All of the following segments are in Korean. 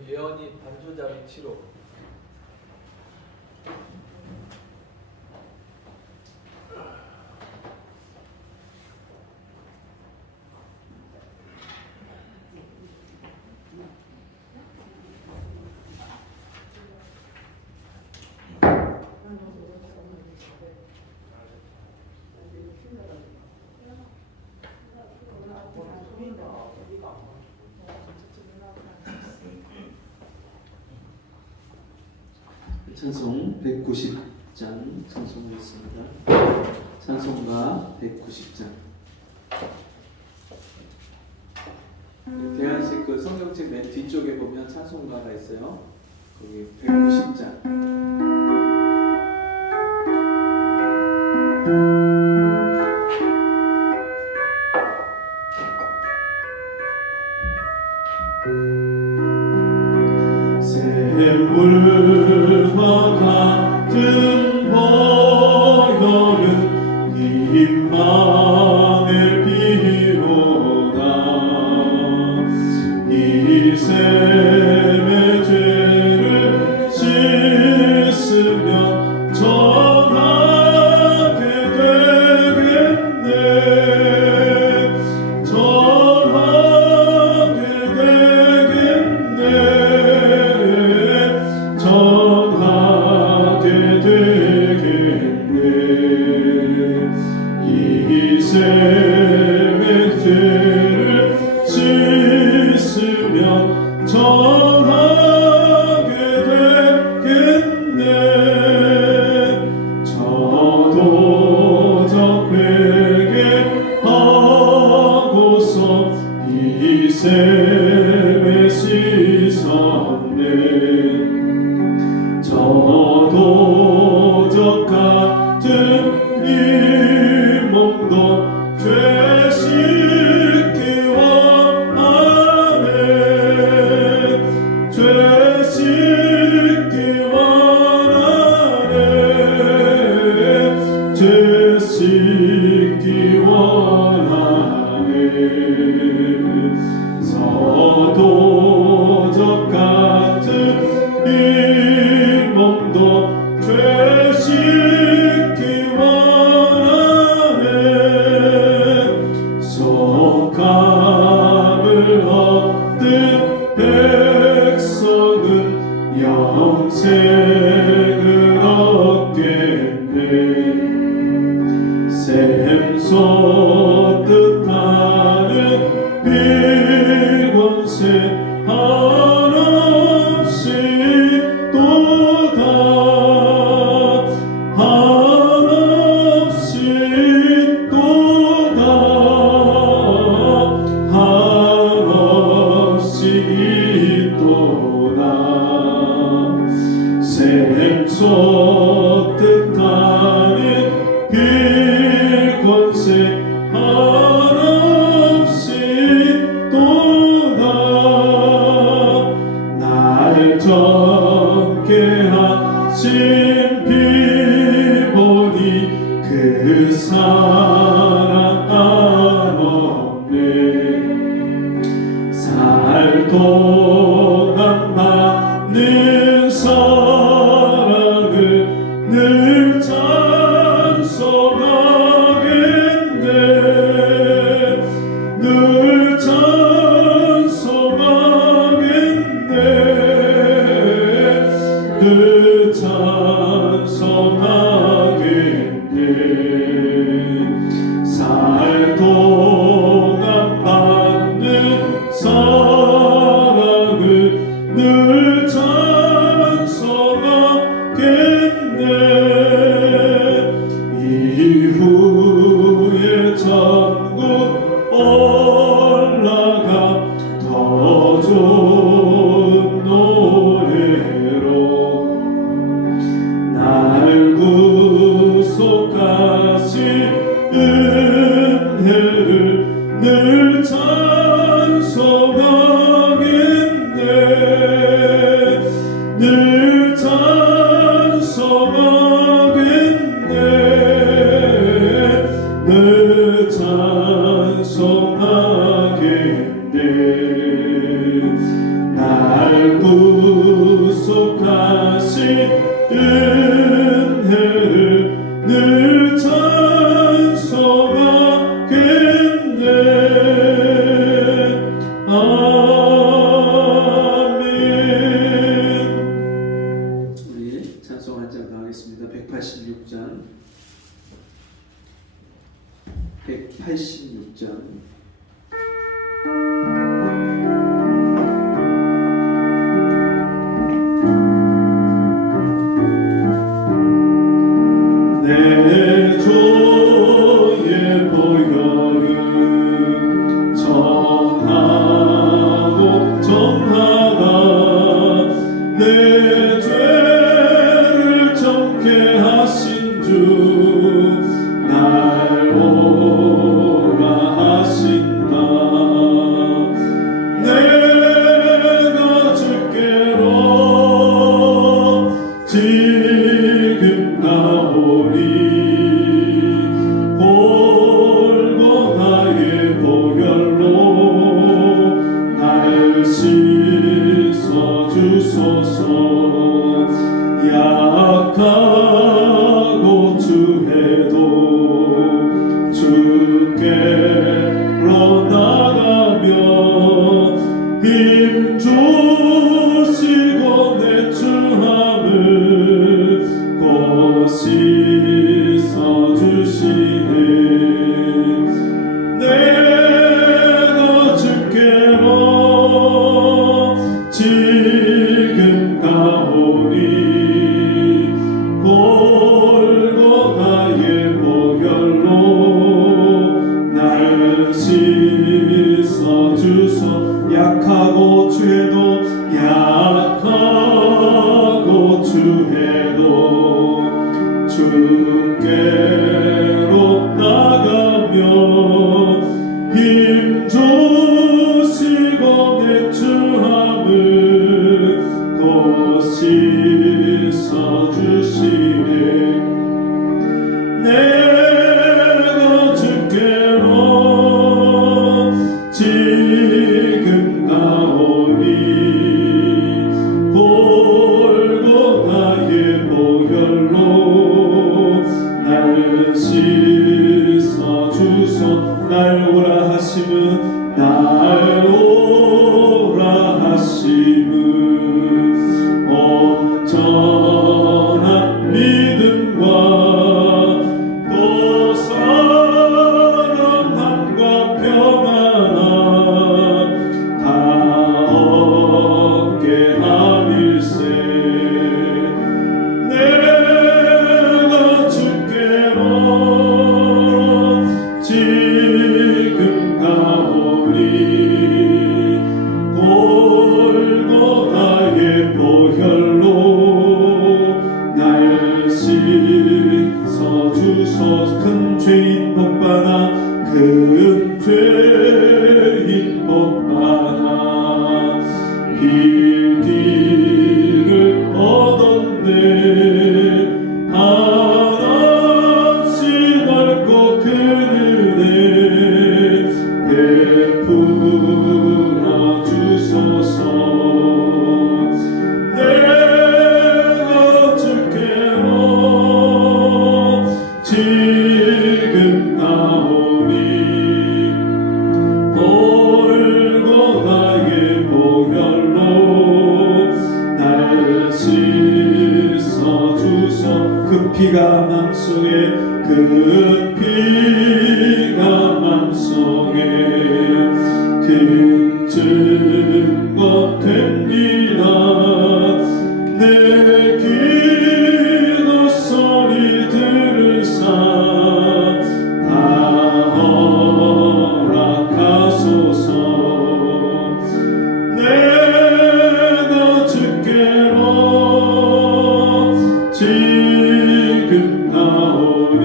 우리 예언이 반조자리 치료. 찬송 190장 찬송하겠습니다. 찬송가 190장. 대한식 그 성경책 맨 뒤쪽에 보면 찬송가가 있어요. 거기 190장. 샘물과 같은 보혈은 임마누엘 비로다. 이 샘의 죄를 씻으면 전하게 되겠네. 전하게 되겠네. 전하게 되겠네. 이 샘의 죄를 씻으면 전하게 되겠네. 저도 회개하고서 이 샘에 씻었네. 저도 저 같은 이 몸도 죄 씻기 원하네. 죄 씻기 원하네. 죄 씻기 원하네. 저도 저 같은 이 몸도 죄 씻기 원하네. 속함을 얻은 백성은 영생을 얻겠네. 샘솟듯 하는 비권세 한없이 또다. 한없이 또다. 한없이 또다. 샘솟듯 하는 비권세 한없이 또다. 날 정케 하신 피 보니 그 사랑 한없네. 살도 남는 사랑을 늘 찬송하겠네. 늘 찬송하겠네. 늘 찬송하겠네. 살도 남는 사랑을 늘 찬송하겠네. 이후에 천국 올라가 더 좋은 노래로 날 구속하신 은혜를 늘 찬송하겠네. 늘 찬송하겠네. 늘 찬송하겠네. 86장 내 조의 보혈은 정하고 정하다 내 죄를 정케 하신 주 날 오라 하신다 내가 주께로 지금 나오리 골고다의 보혈로 날 씻어 주소서 약하고 주해도 주께로 나가며 힘 주시고 내 주함을 곧 씻어 주시네 내가 주께로 지금 나오니 골고다의 보혈로 날 씻어 주소 약하고 주해도 약하고 주해도 주께로 나가며 힘 주시고 내 주함을 곧 씻어 주시네 내가 주께로 지금 나오니 골고다의 보혈로 날 씻어 주소 날 오라 하심은 날 오라 하심은 온전한 믿음과 또 사랑함과 평안함 다 얻게 함일세 내가 주께로 지금 나오니 골고다의 보혈로 날 씻어 주소 큰 죄인 복받아 큰 죄인 복받아 길기를 얻었네 한없이 넓고 큰 은혜 베풀어 주소서 내가 주께로 지금 나오니 골고다의 보혈로 날 씻어 주소 그 피가 맘속에 그 피가 맘속에 큰 증거 됩니다 내 기도 소리 들으사 다 허락하소서 내가 주께로 지금 나오니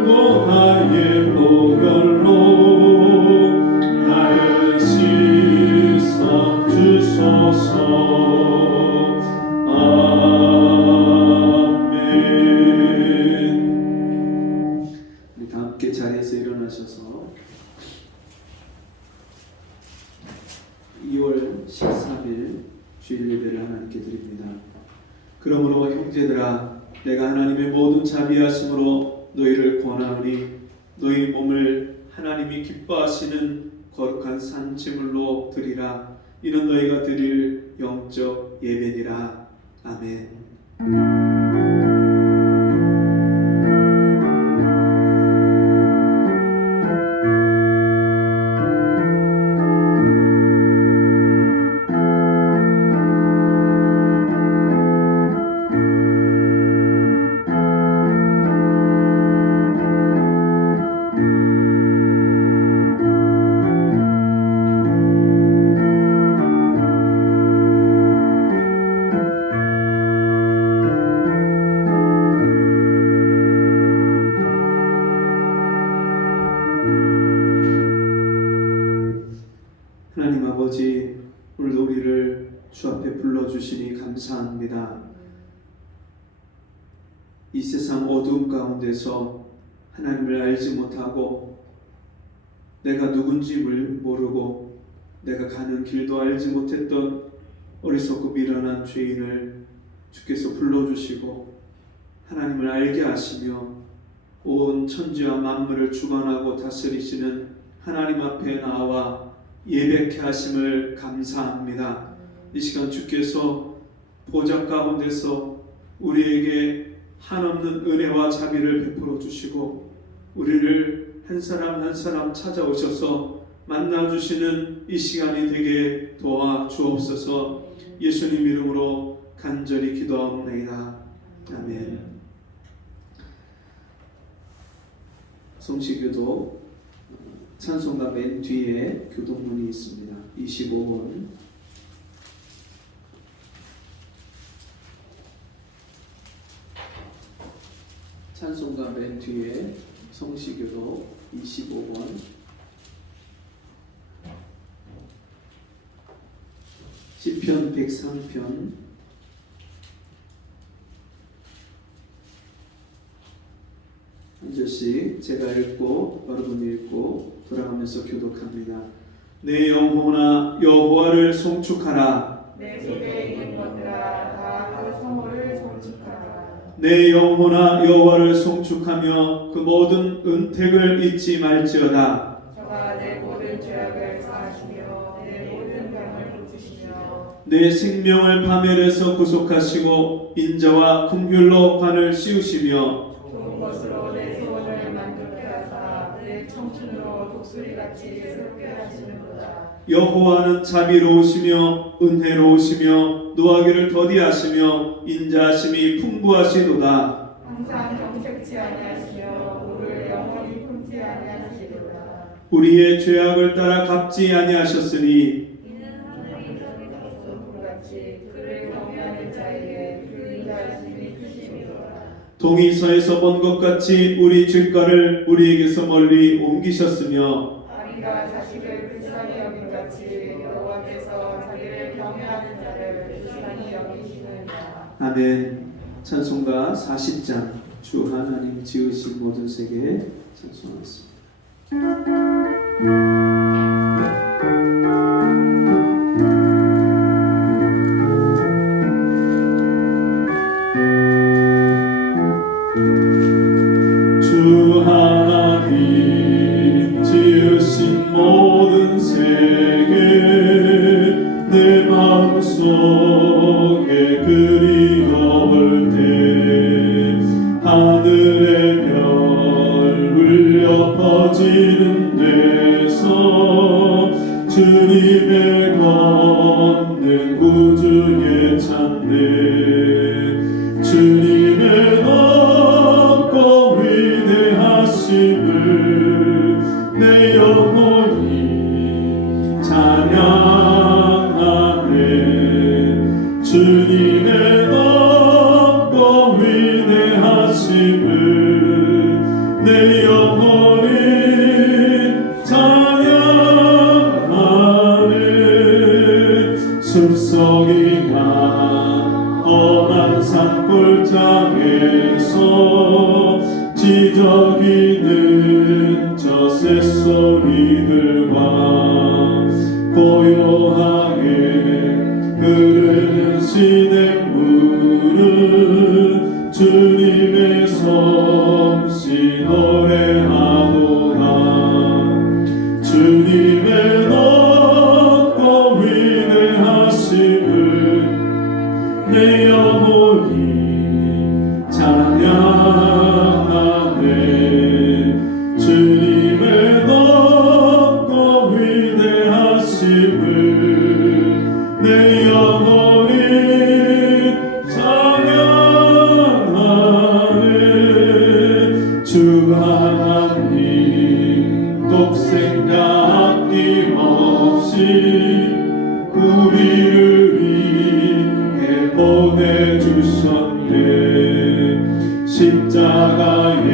골고다의 보혈로 날 씻어 주소서 아멘 우리 다 함께 자리에서 일어나셔서 2월 13일 주일 예배를 하나님께 드립니다. 그러므로 형제들아 내가 하나님의 모든 자비하심으로 너희를 권하오니 너희 몸을 하나님이 기뻐하시는 거룩한 산제물로 드리라. 이는 너희가 드릴 영적 예배니라. 아멘. 아버지, 오늘도 우리를 주 앞에 불러주시니 감사합니다. 이 세상 어두움 가운데서 하나님을 알지 못하고 내가 누군지를 모르고 내가 가는 길도 알지 못했던 어리석고 미련한 죄인을 주께서 불러주시고 하나님을 알게 하시며 온 천지와 만물을 주관하고 다스리시는 하나님 앞에 나와 예배케 하심을 감사합니다. 이 시간 주께서 보좌 가운데서 우리에게 한없는 은혜와 자비를 베풀어 주시고 우리를 한 사람 한 사람 찾아오셔서 만나주시는 이 시간이 되게 도와 주옵소서. 예수님 이름으로 간절히 기도하옵나이다. 아멘. 성시교도 찬송가 맨 뒤에 교동문이 있습니다. 25번. 찬송가 맨 뒤에 성시교도 25번. 시편 103편 한 절씩 제가 읽고 여러분이 읽고 돌아가면서 교독합니다. 내 영혼아 여호와를 송축하라. 내 속에 있는 것들아 다 그 성호를 송축하라. 내 영혼아 여호와를 송축하며 그 모든 은택을 잊지 말지어다. 저가 내 모든 죄악을 사하시며 내 모든 병을 고치시며 내 생명을 파멸해서 구속하시고 인자와 긍휼로 관을 씌우시며 좋은 것으로 내 소원을 만족케 하사 내 청춘으로 독수리같이 새롭게 하시는도다. 여호와는 자비로우시며 은혜로우시며 노하기를 더디하시며 인자하심이 풍부하시도다. 항상 정색치 아니하시며 우를 영원히 품지 아니하시리로다. 우리의 죄악을 따라 갚지 아니하셨으니 같이 그를 경외하는 자에게 그 인자하심이 크심이로다. 동이 서에서 먼 것 같이 우리 죄가를 우리에게서 멀리 옮기셨으며 아비가 자식을 불쌍히 여긴 같이 여호와께서 자기를 경외하는 자를 불쌍히 여기시느니라. 아멘. 찬송가 40장 주 하나님 지으신 모든 세계에 찬송하겠습니다. 주 하나님 지으신 모든 세계 내 마음속에 그리워올 때 하늘의 별 울려 퍼지는 데서 주님의 걷는 구주의 찬대 주님의 높고 위대하심을 내 영혼이 찬양하네. 주님의 높고 위대하심을 내 영혼이 찬양하네. 숲속이나 험한 산골짜기에서 지저귀는 저 새소리들과 고요하게 흐르는 시냇물은 주님의 솜씨 노래하도다. 주님의 높고 위대하심을 내 영혼이 찬양하네. 주님의 높고 위대하심을 내 영혼이 찬양하네. 주 하나님 독생자 아낌없이 우리를 위해 보내주셨네. 십자가에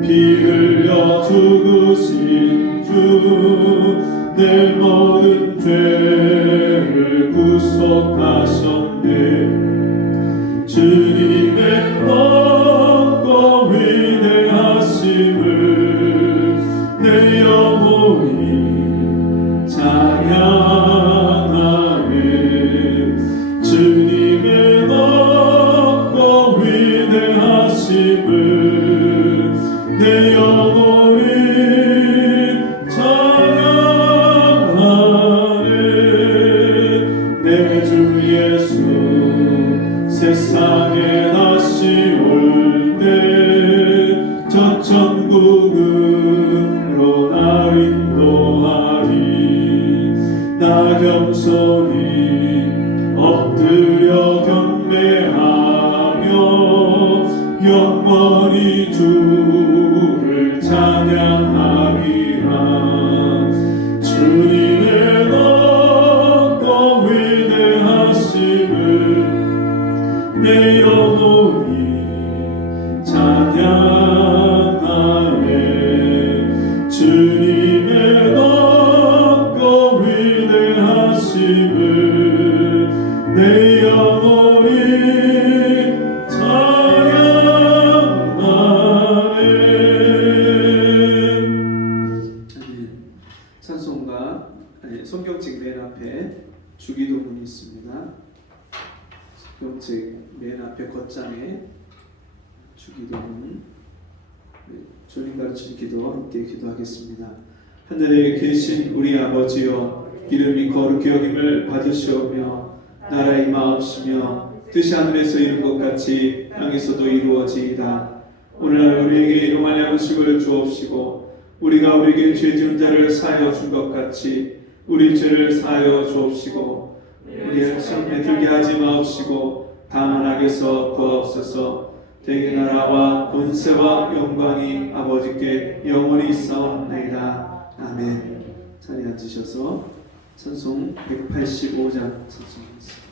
피 흘려 죽으신 주 내 내 모든 죄를 구속하셨네. 주님의 높고 위대하심을 내 영혼이 찬양하네. 주님의 높고 위대하심을 내 영혼이 찬양하네. 내 주 예수 세상에 다시 올 때 저 천국으로 날 인도하리. 나 겸손히 엎드려 경배하며 영원히 주를 찬양하리라. 주님의 높고 위대하심을 내 영혼이 찬양하네. 주님의 높고 위대하심을 내 영혼이 찬양하네. 찬송가 성경책 맨 앞에 주기도문이 있습니다. 성경책 맨 앞에 겉장에 주기도문, 주님 가르친 기도 함께 기도하겠습니다. 하늘에 계신 우리 아버지여, 이름이 거룩히 여김을 받으시오며 나라의 마옵시며 뜻이 하늘에서 이룬 것 같이 땅에서도 이루어지이다. 오늘날 우리에게 일용할 양식을 주옵시고 우리가 우리에게 죄 지은 자를 사하여 준 것 같이 우리 죄를 사하여 주옵시고 우리를 시험에 들게 하지 마옵시고 다만 악에서 구하옵소서. 대개 나라와 권세와 영광이 아버지께 영원히 있사옵나이다. 아멘. 자리에 앉으셔서 찬송 185장 찬송하겠습니다.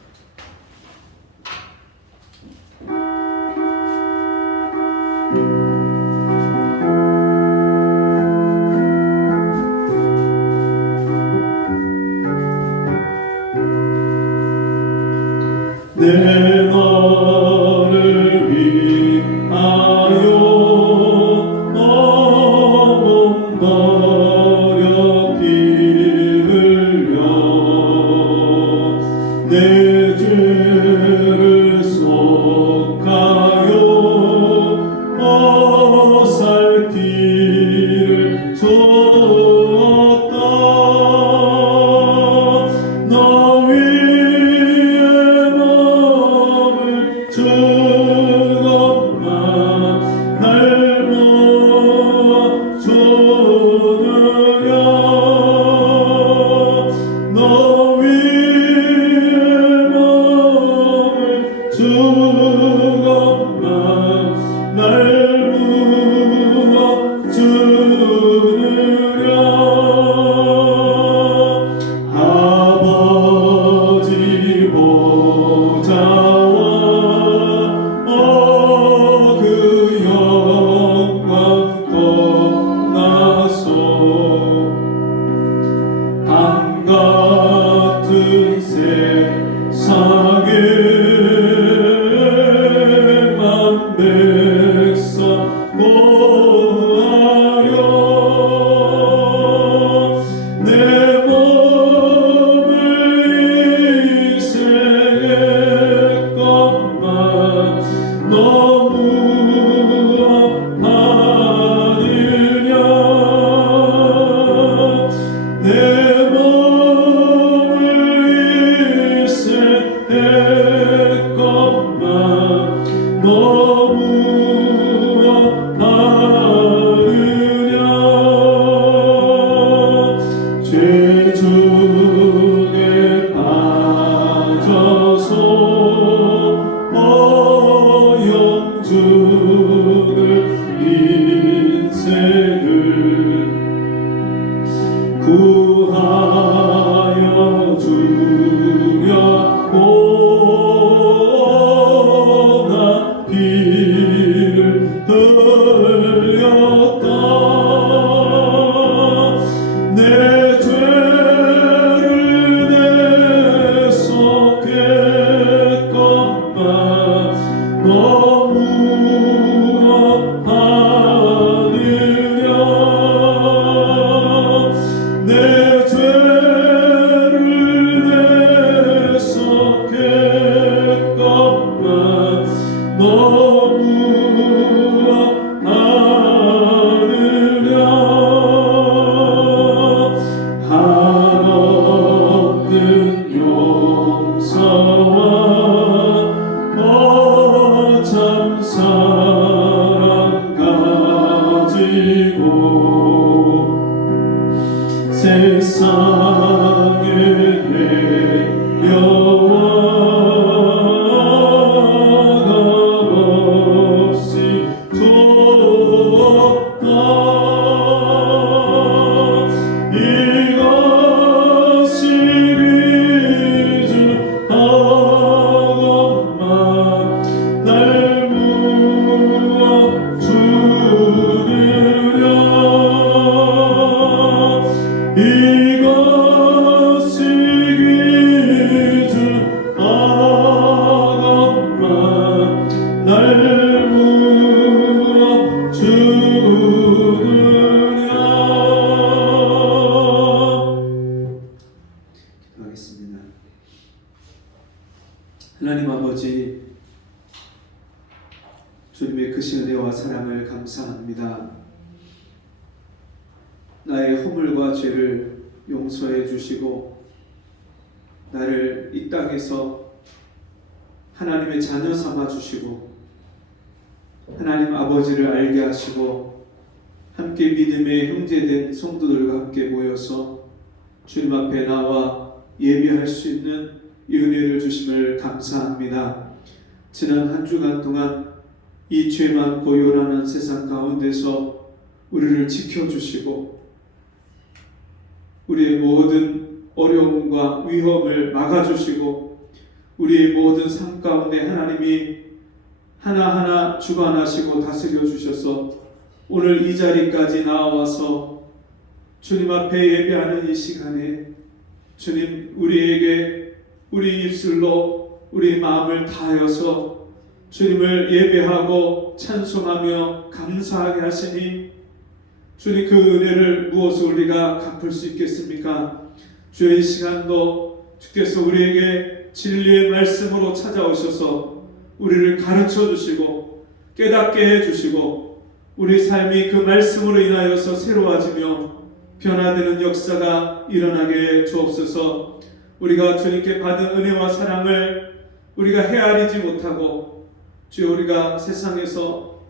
내 너를 위하여 몸 버려 피 흘려 내 죄를 속하여 살기를 줬다. 너 위에 몸을 주었나 날 모아 주느냐. 너 위에 하나님 아버지, 주님의 크신 은혜와 사랑을 감사합니다. 나의 허물과 죄를 용서해 주시고 나를 이 땅에서 하나님의 자녀 삼아 주시고 하나님 아버지를 알게 하시고 함께 믿음의 형제된 성도들과 함께 모여서 주님 앞에 나와 예배할 수 있는 이 은혜를 주심을 감사합니다. 지난 한 주간 동안 이 죄 많고 요란한 세상 가운데서 우리를 지켜주시고 우리의 모든 어려움과 위험을 막아주시고 우리의 모든 삶 가운데 하나님이 하나하나 주관하시고 다스려 주셔서 오늘 이 자리까지 나와서 주님 앞에 예배하는 이 시간에 주님 우리에게 우리 입술로 우리 마음을 다하여서 주님을 예배하고 찬송하며 감사하게 하시니 주님 그 은혜를 무엇을 우리가 갚을 수 있겠습니까? 주의 이 시간도 주께서 우리에게 진리의 말씀으로 찾아오셔서 우리를 가르쳐 주시고 깨닫게 해 주시고 우리 삶이 그 말씀으로 인하여서 새로워지며 변화되는 역사가 일어나게 주옵소서. 우리가 주님께 받은 은혜와 사랑을 우리가 헤아리지 못하고 주여 우리가 세상에서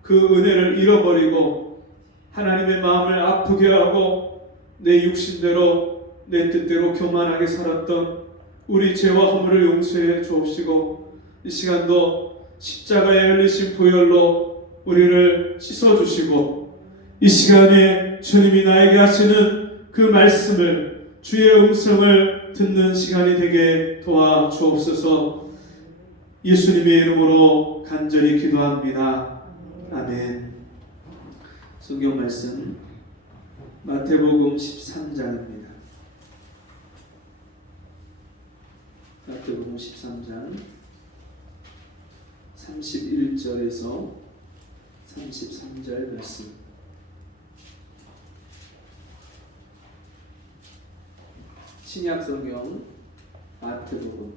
그 은혜를 잃어버리고 하나님의 마음을 아프게 하고 내 육신대로 내 뜻대로 교만하게 살았던 우리 죄와 허물을 용서해 주옵시고 이 시간도 십자가에 흘리신 보혈로 우리를 씻어주시고 이 시간에 주님이 나에게 하시는 그 말씀을 주의 음성을 듣는 시간이 되게 도와주옵소서. 예수님의 이름으로 간절히 기도합니다. 아멘. 성경 말씀 마태복음 13장입니다. 마태복음 13장 31절에서 33절 말씀. 신약성경 마태복음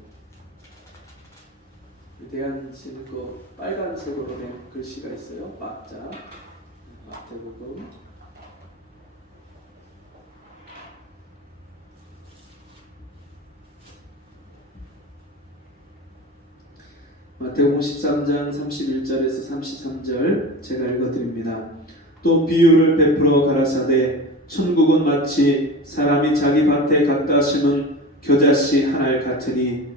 대한신은 그 빨간색으로 된 글씨가 있어요. 박자 마태복음 마태복음 13장 31절에서 33절 제가 읽어드립니다. 또 비유를 베풀어 가라사대 천국은 마치 사람이 자기 밭에 갖다 심은 겨자씨 한 알 같으니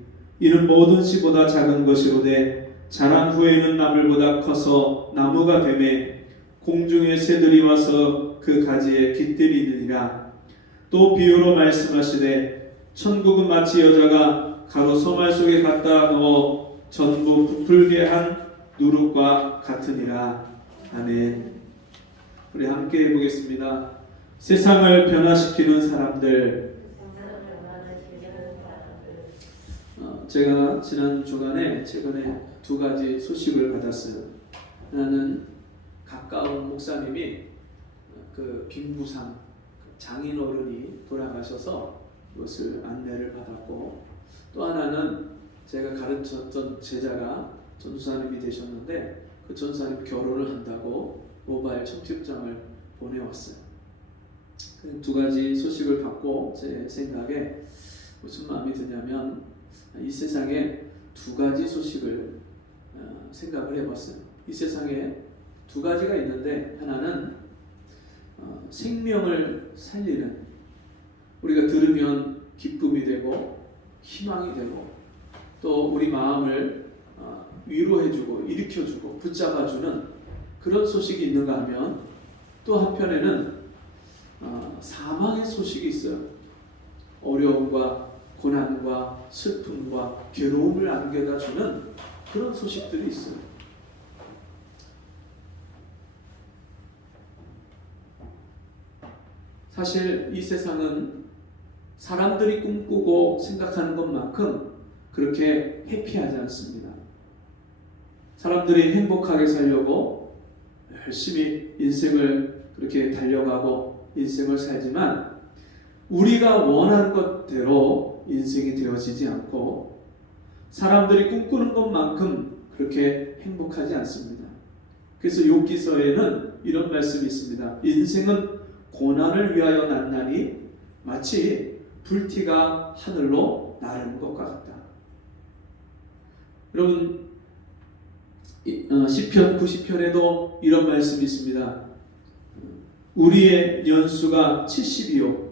이는 모든 씨보다 작은 것이로되 자란 후에는 나물보다 커서 나무가 되매 공중의 새들이 와서 그 가지에 깃들이느니라. 또 비유로 말씀하시되 천국은 마치 여자가 가루 소말 속에 갖다 넣어 전부 부풀게 한 누룩과 같으니라. 아멘. 우리 함께 해보겠습니다. 세상을 변화시키는 사람들. 제가 지난 주간에 최근에 두 가지 소식을 받았어요. 하나는 가까운 목사님이 그 빙부상 장인 어른이 돌아가셔서 그것을 안내를 받았고, 또 하나는 제가 가르쳤던 제자가 전도사님이 되셨는데 그 전도사님 결혼을 한다고 모바일 청첩장을 보내왔어요. 그 두 가지 소식을 받고 제 생각에 무슨 마음이 드냐면 이 세상에 두 가지 소식을 생각을 해봤어요. 이 세상에 두 가지가 있는데 하나는 생명을 살리는, 우리가 들으면 기쁨이 되고 희망이 되고 또 우리 마음을 위로해주고 일으켜주고 붙잡아주는 그런 소식이 있는가 하면, 또 한편에는 사망의 소식이 있어요. 어려움과 고난과 슬픔과 괴로움을 안겨다 주는 그런 소식들이 있어요. 사실 이 세상은 사람들이 꿈꾸고 생각하는 것만큼 그렇게 해피하지 않습니다. 사람들이 행복하게 살려고 열심히 인생을 그렇게 달려가고 인생을 살지만 우리가 원하는 것대로 인생이 되어지지 않고 사람들이 꿈꾸는 것만큼 그렇게 행복하지 않습니다. 그래서 욥기서에는 이런 말씀이 있습니다. 인생은 고난을 위하여 났나니 마치 불티가 하늘로 나르는 것과 같다. 여러분, 시편 90편에도 이런 말씀이 있습니다. 우리의 연수가 70이요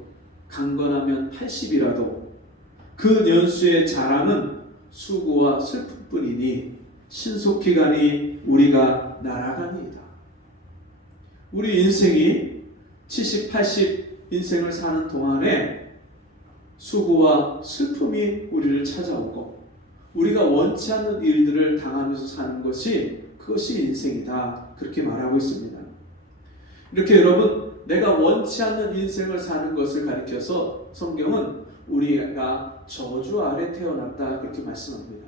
강건하면 80이라도 그 연수의 자랑은 수고와 슬픔뿐이니 신속히 가니 우리가 날아가니이다. 우리 인생이 70, 80 인생을 사는 동안에 수고와 슬픔이 우리를 찾아오고 우리가 원치 않는 일들을 당하면서 사는 것이 그것이 인생이다. 그렇게 말하고 있습니다. 이렇게 여러분, 내가 원치 않는 인생을 사는 것을 가리켜서 성경은 우리가 저주 아래 태어났다 그렇게 말씀합니다.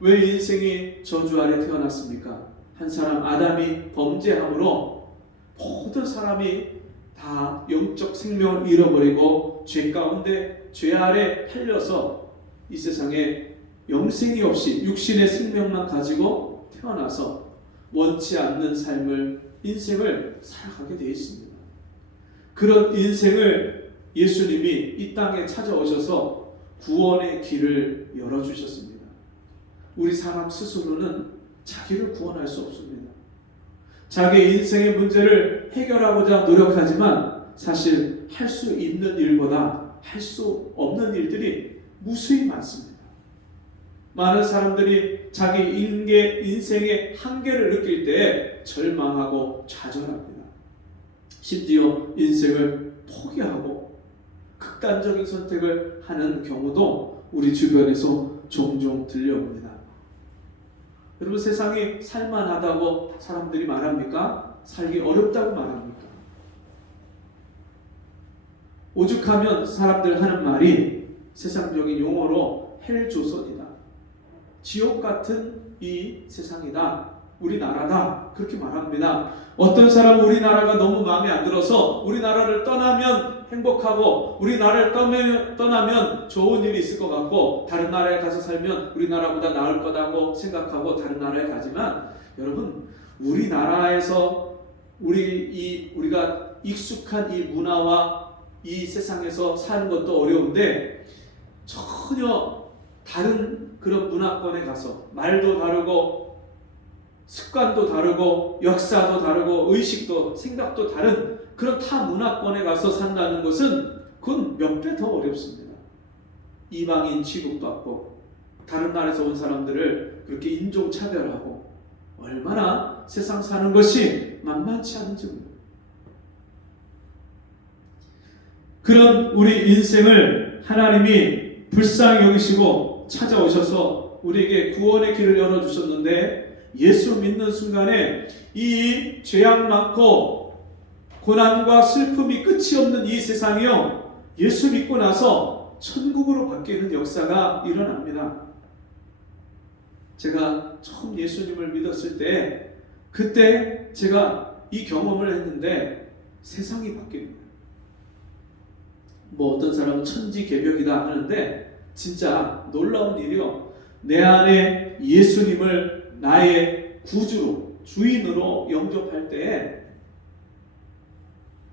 왜 인생이 저주 아래 태어났습니까? 한 사람 아담이 범죄함으로 모든 사람이 다 영적 생명을 잃어버리고 죄 가운데 죄 아래 팔려서 이 세상에 영생이 없이 육신의 생명만 가지고 태어나서 원치 않는 삶을 인생을 살아가게 되어 있습니다. 그런 인생을 예수님이 이 땅에 찾아오셔서 구원의 길을 열어주셨습니다. 우리 사람 스스로는 자기를 구원할 수 없습니다. 자기 인생의 문제를 해결하고자 노력하지만 사실 할 수 있는 일보다 할 수 없는 일들이 무수히 많습니다. 많은 사람들이 자기 인생의 한계를 느낄 때 절망하고 좌절합니다. 심지어 인생을 포기하고 극단적인 선택을 하는 경우도 우리 주변에서 종종 들려옵니다. 여러분, 세상이 살만하다고 사람들이 말합니까? 살기 어렵다고 말합니까? 오죽하면 사람들 하는 말이 세상적인 용어로 헬조선이다. 지옥 같은 이 세상이다. 우리나라다. 그렇게 말합니다. 어떤 사람은 우리나라가 너무 마음에 안 들어서 우리나라를 떠나면 행복하고 우리나라를 떠나면 좋은 일이 있을 것 같고 다른 나라에 가서 살면 우리나라보다 나을 거라고 생각하고 다른 나라에 가지만 여러분, 우리나라에서 우리가 익숙한 이 문화와 이 세상에서 사는 것도 어려운데 전혀 다른 그런 문화권에 가서 말도 다르고 습관도 다르고 역사도 다르고 의식도 생각도 다른 그런 타 문화권에 가서 산다는 것은 그건 몇 배 더 어렵습니다. 이방인 취급받고 다른 나라에서 온 사람들을 그렇게 인종차별하고 얼마나 세상 사는 것이 만만치 않은지 모릅니다. 그런 우리 인생을 하나님이 불쌍히 여기시고 찾아오셔서 우리에게 구원의 길을 열어주셨는데 예수 믿는 순간에 이 죄악 많고 고난과 슬픔이 끝이 없는 이 세상이요, 예수 믿고 나서 천국으로 바뀌는 역사가 일어납니다. 제가 처음 예수님을 믿었을 때 그때 제가 이 경험을 했는데 세상이 바뀝니다. 뭐 어떤 사람은 천지개벽이다 하는데 진짜 놀라운 일이요, 내 안에 예수님을 나의 구주로 주인으로 영접할 때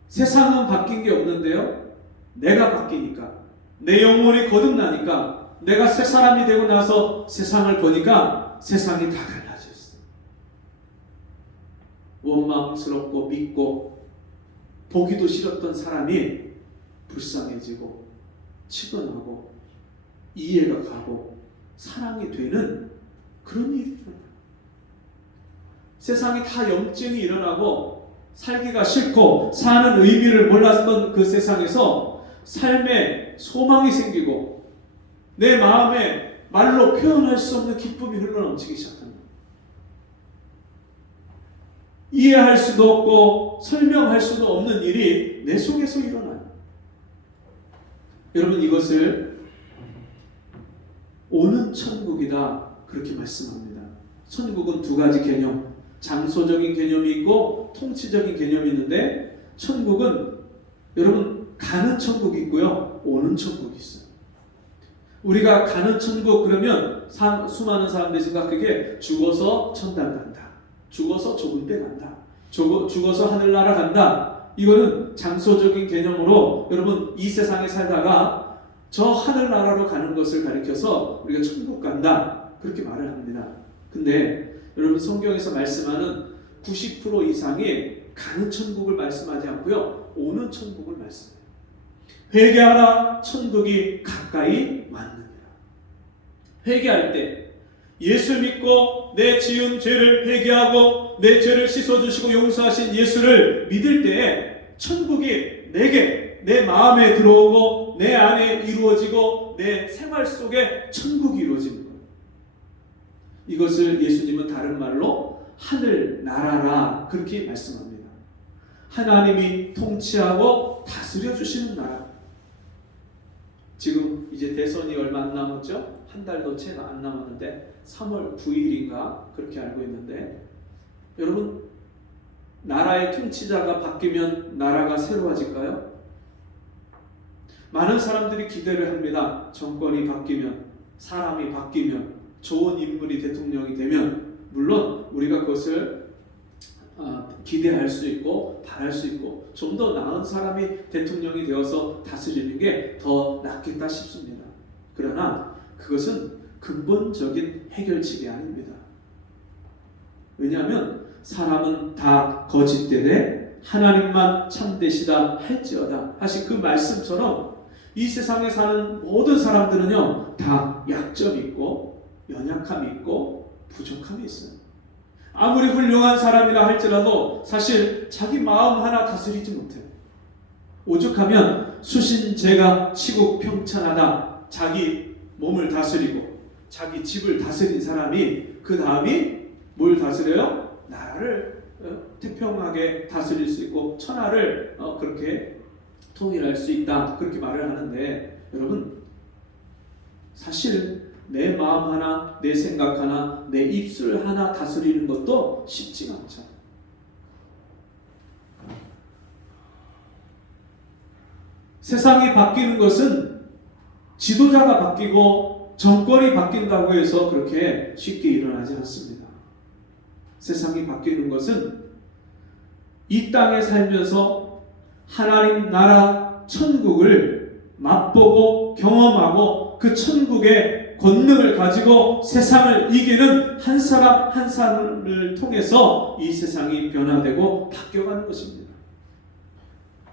세상은 바뀐 게 없는데요, 내가 바뀌니까, 내 영혼이 거듭나니까, 내가 새 사람이 되고 나서 세상을 보니까 세상이 다 달라졌어요. 원망스럽고 믿고 보기도 싫었던 사람이 불쌍해지고 측은하고 이해가 가고 사랑이 되는 그런 일이 일어나요. 세상이 다 염증이 일어나고 살기가 싫고 사는 의미를 몰랐던 그 세상에서 삶에 소망이 생기고 내 마음에 말로 표현할 수 없는 기쁨이 흘러넘치기 시작합니다. 이해할 수도 없고 설명할 수도 없는 일이 내 속에서 일어나요. 여러분, 이것을 오는 천국이다 그렇게 말씀합니다. 천국은 두 가지 개념, 장소적인 개념이 있고 통치적인 개념이 있는데 천국은 여러분 가는 천국이 있고요, 오는 천국이 있어요. 우리가 가는 천국 그러면 수많은 사람들이 생각하기에 죽어서 천당 간다. 죽어서 좁은 데 간다. 죽어서 하늘나라 간다. 이거는 장소적인 개념으로 여러분 이 세상에 살다가 저 하늘나라로 가는 것을 가리켜서 우리가 천국 간다. 그렇게 말을 합니다. 근데 여러분 성경에서 말씀하는 90% 이상이 가는 천국을 말씀하지 않고요. 오는 천국을 말씀해요. 회개하라 천국이 가까이 왔느니라. 회개할 때 예수 믿고 내 지은 죄를 회개하고 내 죄를 씻어주시고 용서하신 예수를 믿을 때에 천국이 내게 내 마음에 들어오고 내 안에 이루어지고 내 생활 속에 천국이 이루어지는 거예요. 이것을 예수님은 다른 말로 하늘나라라 그렇게 말씀합니다. 하나님이 통치하고 다스려 주시는 나라. 지금 이제 대선이 얼마 안 남았죠? 한 달도 채 안 남았는데 3월 9일인가 그렇게 알고 있는데 여러분 나라의 통치자가 바뀌면 나라가 새로워질까요? 많은 사람들이 기대를 합니다. 정권이 바뀌면 사람이 바뀌면 좋은 인물이 대통령이 되면 물론 우리가 그것을 기대할 수 있고 바랄 수 있고 좀 더 나은 사람이 대통령이 되어서 다스리는 게 더 낫겠다 싶습니다. 그러나 그것은 근본적인 해결책이 아닙니다. 왜냐하면 사람은 다 거짓되되 하나님만 참되시다 할지어다 하신 그 말씀처럼 이 세상에 사는 모든 사람들은요 다 약점이 있고 연약함이 있고 부족함이 있어요. 아무리 훌륭한 사람이라 할지라도 사실 자기 마음 하나 다스리지 못해요. 오죽하면 수신제가 치국 평천하다 자기 몸을 다스리고 자기 집을 다스린 사람이 그 다음이 뭘 다스려요? 나라를 태평하게 다스릴 수 있고 천하를 그렇게 통일할 수 있다 그렇게 말을 하는데 여러분 사실 내 마음 하나, 내 생각 하나, 내 입술 하나 다스리는 것도 쉽지가 않잖아요. 세상이 바뀌는 것은 지도자가 바뀌고 정권이 바뀐다고 해서 그렇게 쉽게 일어나지 않습니다. 세상이 바뀌는 것은 이 땅에 살면서 하나님 나라 천국을 맛보고 경험하고 그 천국의 권능을 가지고 세상을 이기는 한 사람 한 사람을 통해서 이 세상이 변화되고 바뀌어가는 것입니다.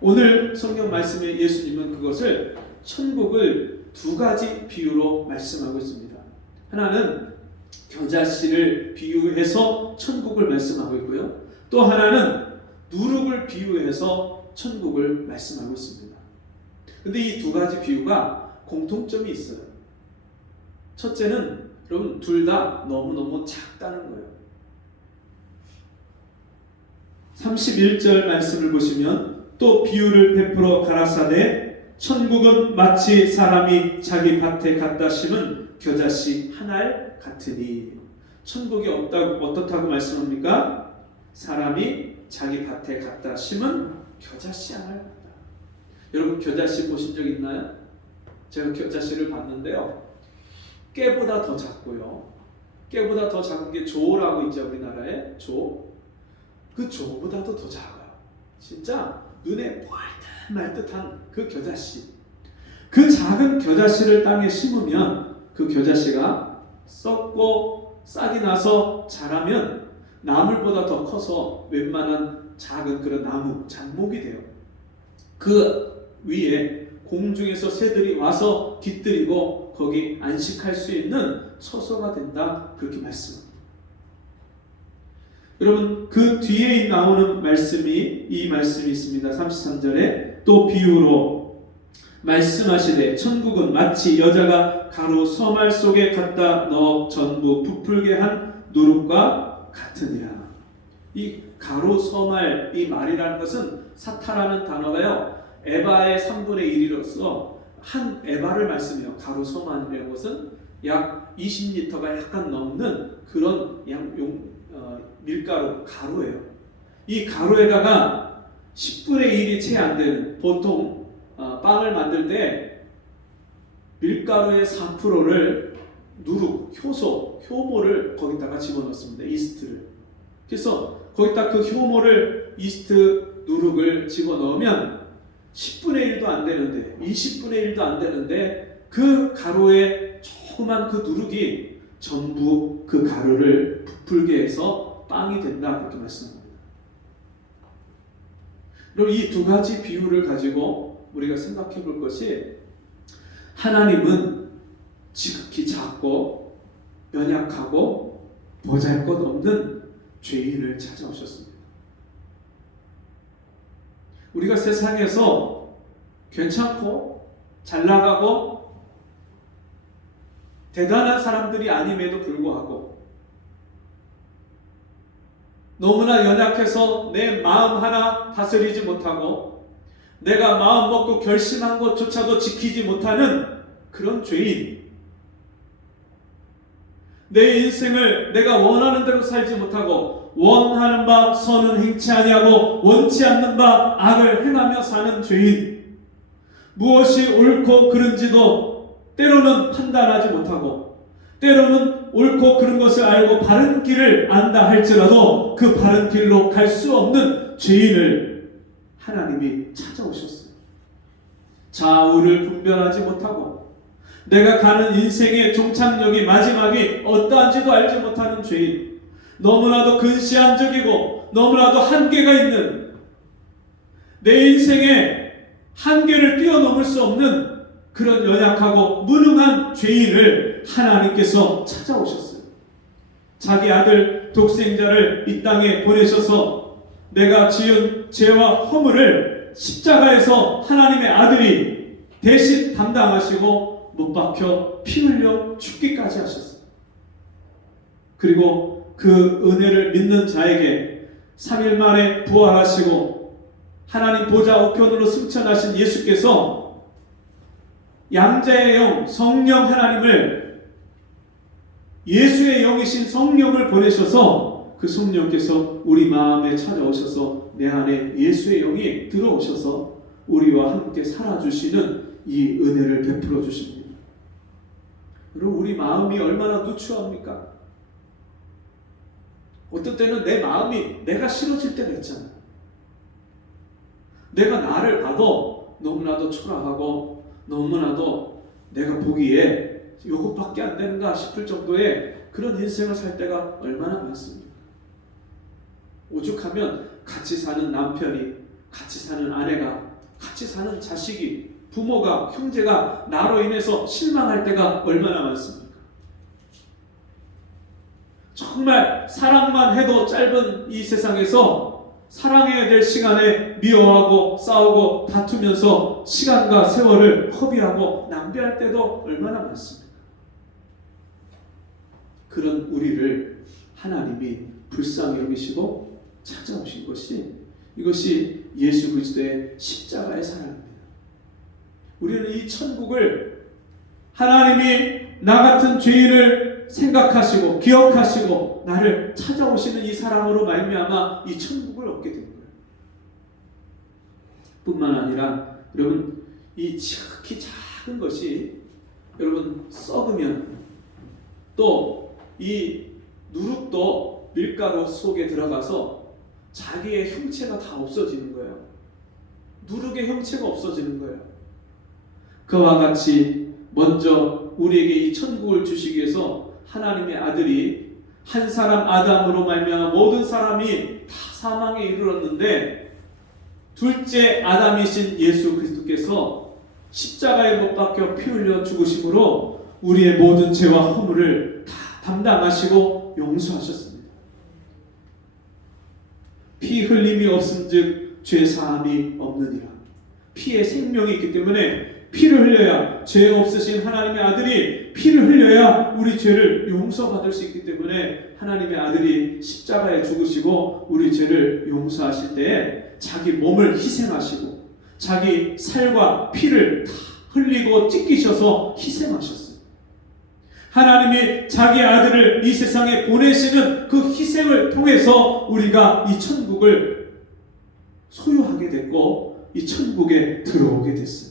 오늘 성경 말씀에 예수님은 그것을 천국을 두 가지 비유로 말씀하고 있습니다. 하나는 겨자씨를 비유해서 천국을 말씀하고 있고요. 또 하나는 누룩을 비유해서 천국을 말씀하고 있습니다. 근데 이 두 가지 비유가 공통점이 있어요. 첫째는 여러분 둘 다 너무너무 작다는 거예요. 31절 말씀을 보시면 또 비유를 베풀어 가라사대 천국은 마치 사람이 자기 밭에 갖다 심은 겨자씨 한 알 같으니. 천국이 어떻다고 말씀합니까? 사람이 자기 밭에 갖다 심은 겨자씨 한 알 같다. 여러분 겨자씨 보신 적 있나요? 제가 겨자씨를 봤는데요. 깨보다 더 작고요. 깨보다 더 작은 게 조라고 있죠. 우리나라에 조. 그 조보다도 더 작아요. 진짜 눈에 말듯한 그 겨자씨. 그 작은 겨자씨를 땅에 심으면 그 겨자씨가 썩고 싹이 나서 자라면 나물보다 더 커서 웬만한 작은 그런 나무, 잡목이 돼요. 그 위에 공중에서 새들이 와서 깃들이고 거기 안식할 수 있는 처소가 된다. 그렇게 말씀합니다. 여러분 그 뒤에 나오는 말씀이 이 말씀이 있습니다. 33절에 또 비유로 말씀하시되 천국은 마치 여자가 가루 서말 속에 갖다 넣어 전부 부풀게 한 누룩과 같으니라. 이 가루 서말 이 말이라는 것은 사타라는 단어가요. 에바의 3분의 1이로서 한 에바를 말씀해요. 가루 서말이라는 것은 약 20리터가 약간 넘는 그런 밀가루, 가루예요. 이 가루에다가 10분의 1이 채 안 되는 보통 빵을 만들 때 밀가루의 4%를 누룩, 효소, 효모를 거기다가 집어넣습니다. 이스트를. 그래서 거기다 그 효모를, 이스트, 누룩을 집어넣으면 10분의 1도 안 되는데, 20분의 1도 안 되는데 그 가루에 조그만 그 누룩이 전부 그 가루를 부풀게 해서 빵이 된다, 그렇게 말씀합니다. 그럼 이 두 가지 비유를 가지고 우리가 생각해 볼 것이, 하나님은 지극히 작고 연약하고 보잘것없는 죄인을 찾아오셨습니다. 우리가 세상에서 괜찮고 잘 나가고 대단한 사람들이 아님에도 불구하고 너무나 연약해서 내 마음 하나 다스리지 못하고 내가 마음 먹고 결심한 것조차도 지키지 못하는 그런 죄인, 내 인생을 내가 원하는 대로 살지 못하고 원하는 바 선은 행치 아니하고 원치 않는 바 악을 행하며 사는 죄인, 무엇이 옳고 그른지도 때로는 판단하지 못하고 때로는 옳고 그른 것을 알고 바른 길을 안다 할지라도 그 바른 길로 갈 수 없는 죄인을 하나님이 찾아오셨어요. 좌우를 분별하지 못하고 내가 가는 인생의 종착역이 마지막이 어떠한지도 알지 못하는 죄인, 너무나도 근시안적이고 너무나도 한계가 있는, 내 인생의 한계를 뛰어넘을 수 없는 그런 연약하고 무능한 죄인을 하나님께서 찾아오셨어요. 자기 아들 독생자를 이 땅에 보내셔서 내가 지은 죄와 허물을 십자가에서 하나님의 아들이 대신 담당하시고 못 박혀 피 흘려 죽기까지 하셨어요. 그리고 그 은혜를 믿는 자에게 3일 만에 부활하시고 하나님 보좌 우편으로 승천하신 예수께서 양자의 영 성령 하나님을, 예수의 영이신 성령을 보내셔서 그 성령께서 우리 마음에 찾아오셔서 내 안에 예수의 영이 들어오셔서 우리와 함께 살아주시는 이 은혜를 베풀어 주십니다. 그리고 우리 마음이 얼마나 누추합니까? 어떤 때는 내 마음이 내가 싫어질 때가 있잖아요. 내가 나를 봐도 너무나도 초라하고 너무나도 내가 보기에 이것밖에 안 되는가 싶을 정도의 그런 인생을 살 때가 얼마나 많습니까? 오죽하면 같이 사는 남편이, 같이 사는 아내가, 같이 사는 자식이, 부모가, 형제가 나로 인해서 실망할 때가 얼마나 많습니까? 정말 사랑만 해도 짧은 이 세상에서 사랑해야 될 시간에 미워하고 싸우고 다투면서 시간과 세월을 허비하고 낭비할 때도 얼마나 많습니까? 그런 우리를 하나님이 불쌍히 여기시고 찾아오신 것이, 이것이 예수 그리스도의 십자가의 사랑입니다. 우리는 이 천국을 하나님이 나 같은 죄인을 생각하시고 기억하시고 나를 찾아오시는 이 사랑으로 말미암아 이 천국을 얻게 된 거예요. 뿐만 아니라 여러분, 이 지극히 작은 것이 여러분 썩으면 또 이 누룩도 밀가루 속에 들어가서 자기의 형체가 다 없어지는 거예요. 누룩의 형체가 없어지는 거예요. 그와 같이 먼저 우리에게 이 천국을 주시기 위해서 하나님의 아들이 한 사람 아담으로 말미암아 모든 사람이 다 사망에 이르렀는데, 둘째 아담이신 예수 그리스도께서 십자가에 못 박혀 피 흘려 죽으심으로 우리의 모든 죄와 허물을 다 담당하시고 용서하셨습니다. 피 흘림이 없은즉 죄 사함이 없느니라. 피에 생명이 있기 때문에 피를 흘려야, 죄 없으신 하나님의 아들이 피를 흘려야 우리 죄를 용서받을 수 있기 때문에 하나님의 아들이 십자가에 죽으시고 우리 죄를 용서하실 때에 자기 몸을 희생하시고 자기 살과 피를 다 흘리고 찢기셔서 희생하셨어요. 하나님이 자기 아들을 이 세상에 보내시는 그 희생을 통해서 우리가 이 천국을 소유하게 됐고 이 천국에 들어오게 됐어요.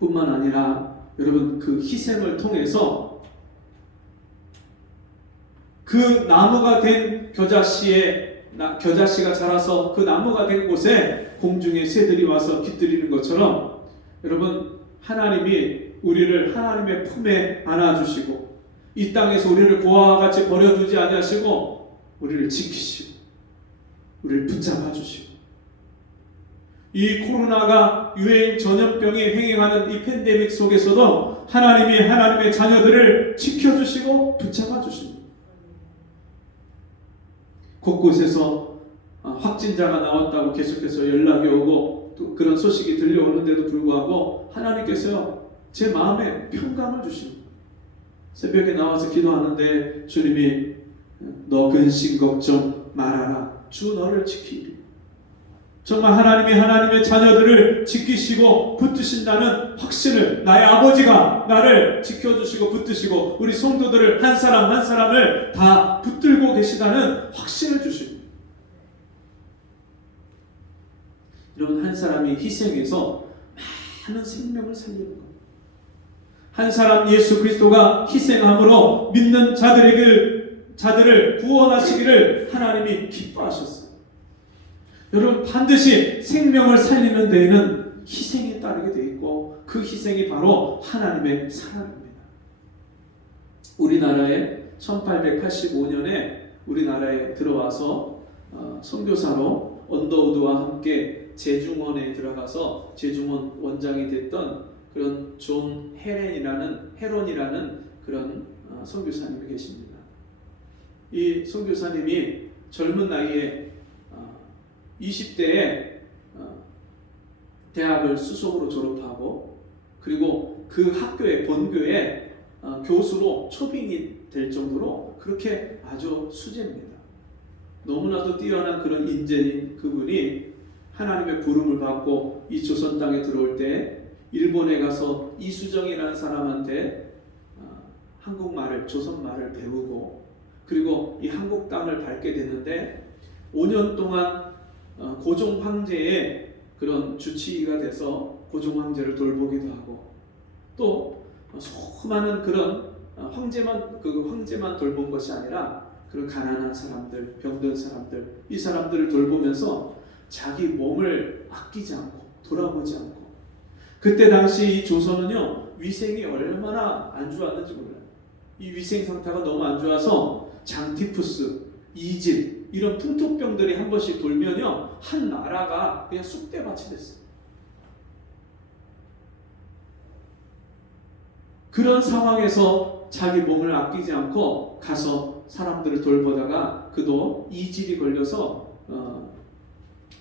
뿐만 아니라 여러분 그 희생을 통해서 그 나무가 된 겨자씨가 자라서 그 나무가 된 곳에 공중의 새들이 와서 깃들이는 것처럼 여러분 하나님이 우리를 하나님의 품에 안아주시고 이 땅에서 우리를 고아와 같이 버려두지 아니하시고 우리를 지키시고 우리를 붙잡아 주시고 이 코로나가 유행 전염병이 횡행하는 이 팬데믹 속에서도 하나님이 하나님의 자녀들을 지켜주시고 붙잡아 주십니다. 곳곳에서 확진자가 나왔다고 계속해서 연락이 오고 또 그런 소식이 들려오는데도 불구하고 하나님께서 제 마음에 평강을 주십니다. 새벽에 나와서 기도하는데 주님이 너 근심 걱정 말아라. 주 너를 지키리. 정말 하나님이 하나님의 자녀들을 지키시고 붙드신다는 확신을 나의 아버지가 나를 지켜주시고 붙드시고 우리 성도들을 한 사람 한 사람을 다 붙들고 계시다는 확신을 주십니다. 이런 한 사람이 희생해서 많은 생명을 살리는 것. 한 사람 예수 그리스도가 희생함으로 믿는 자들을 구원하시기를 하나님이 기뻐하셨어요. 여러분 반드시 생명을 살리는 데에는 희생이 따르게 되어 있고 그 희생이 바로 하나님의 사랑입니다. 우리나라에 1885년에 우리나라에 들어와서 선교사로 언더우드와 함께 제중원에 들어가서 제중원 원장이 됐던 그런 존 헤론이라는 그런 선교사님이 계십니다. 이 선교사님이 젊은 나이에 20대에 대학을 수석으로 졸업하고 그리고 그 학교의 본교에 교수로 초빙이 될 정도로 그렇게 아주 수재입니다. 너무나도 뛰어난 그런 인재인 그분이 하나님의 부름을 받고 이 조선 땅에 들어올 때 일본에 가서 이수정이라는 사람한테 한국말을 조선말을 배우고 그리고 이 한국 땅을 밟게 되는데 5년 동안 고종 황제의 그런 주치의가 돼서 고종 황제를 돌보기도 하고 또 수많은 그런 황제만 돌본 것이 아니라 그런 가난한 사람들, 병든 사람들 이 사람들을 돌보면서 자기 몸을 아끼지 않고 돌아보지 않고 그때 당시 이 조선은요 위생이 얼마나 안 좋았는지 몰라요. 이 위생 상태가 너무 안 좋아서 장티푸스, 이질 이런 풍토병들이 한 번씩 돌면요 한 나라가 그냥 쑥대밭이 됐어요. 그런 상황에서 자기 몸을 아끼지 않고 가서 사람들을 돌보다가 그도 이질이 걸려서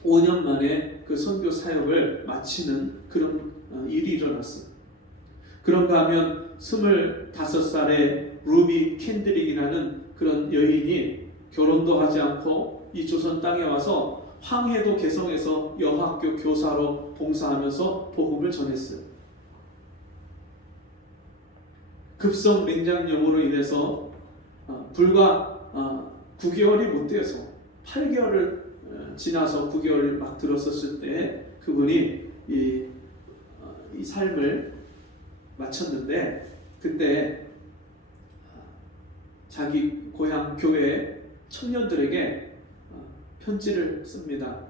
5년 만에 그 선교 사역을 마치는 그런 일이 일어났어요. 그런가 하면 25살의 루비 캔드릭이라는 그런 여인이 결혼도 하지 않고 이 조선 땅에 와서 황해도 개성에서 여학교 교사로 봉사하면서 복음을 전했어요. 급성 맹장염으로 인해서 불과 9개월이 못 되어서 8개월을 지나서 9개월을 막 들었었을 때 그분이 이 삶을 마쳤는데 그때 자기 고향 교회 청년들에게 편지를 씁니다.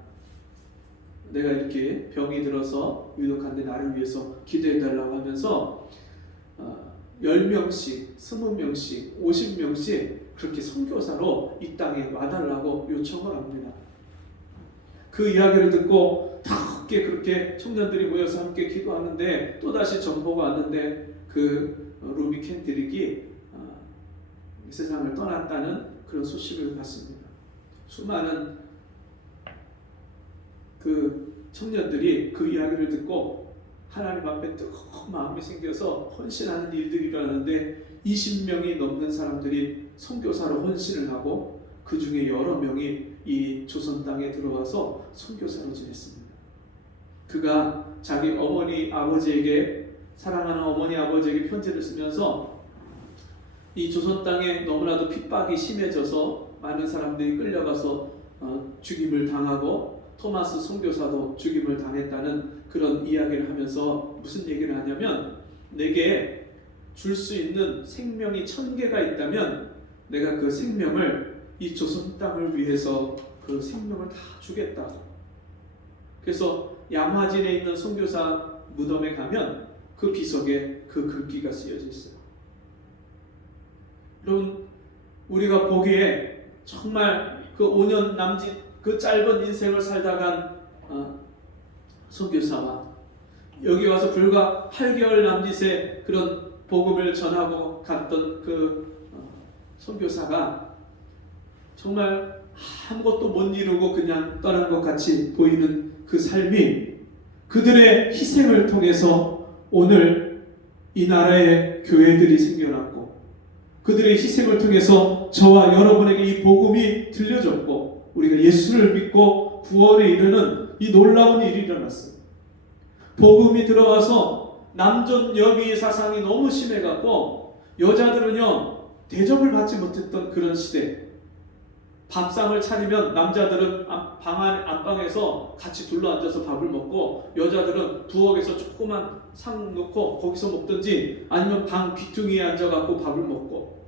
내가 이렇게 병이 들어서 유독한데 나를 위해서 기도해달라고 하면서 10명씩, 20명씩, 50명씩 그렇게 선교사로 이 땅에 와달라고 요청을 합니다. 그 이야기를 듣고 다 함께 그렇게 청년들이 모여서 함께 기도하는데 또다시 정보가 왔는데 그 루비 캔드릭이 세상을 떠났다는 그런 소식을 받습니다. 수많은 그 청년들이 그 이야기를 듣고 하나님 앞에 뜨거운 마음이 생겨서 헌신하는 일들이 일어나는데 20명이 넘는 사람들이 선교사로 헌신을 하고 그 중에 여러 명이 이 조선 땅에 들어와서 선교사로 지냈습니다. 그가 자기 어머니 아버지에게 사랑하는 어머니 아버지에게 편지를 쓰면서 이 조선 땅에 너무나도 핍박이 심해져서 많은 사람들이 끌려가서 죽임을 당하고 토마스 선교사도 죽임을 당했다는 그런 이야기를 하면서 무슨 얘기를 하냐면, 내게 줄 수 있는 생명이 1000개가 있다면 내가 그 생명을 이 조선 땅을 위해서 그 생명을 다 주겠다. 그래서 양화진에 있는 선교사 무덤에 가면 그 비석에 그 글귀가 쓰여져 있어요. 여러분, 우리가 보기에 정말 그 5년 남짓 그 짧은 인생을 살다간 선교사와 여기 와서 불과 8개월 남짓의 그런 복음을 전하고 갔던 그 선교사가 정말 아무것도 못 이루고 그냥 떠난 것 같이 보이는 그 삶이 그들의 희생을 통해서 오늘 이 나라의 교회들이 생겨났고, 그들의 희생을 통해서 저와 여러분에게 이 복음이 들려졌고, 우리가 예수를 믿고 구원에 이르는 이 놀라운 일이 일어났어요. 복음이 들어와서 남존 여비 사상이 너무 심해갖고 여자들은요 대접을 받지 못했던 그런 시대. 밥상을 차리면 남자들은 안방에서 같이 둘러앉아서 밥을 먹고, 여자들은 부엌에서 조그만 상 놓고 거기서 먹든지 아니면 방 귀퉁이에 앉아갖고 밥을 먹고.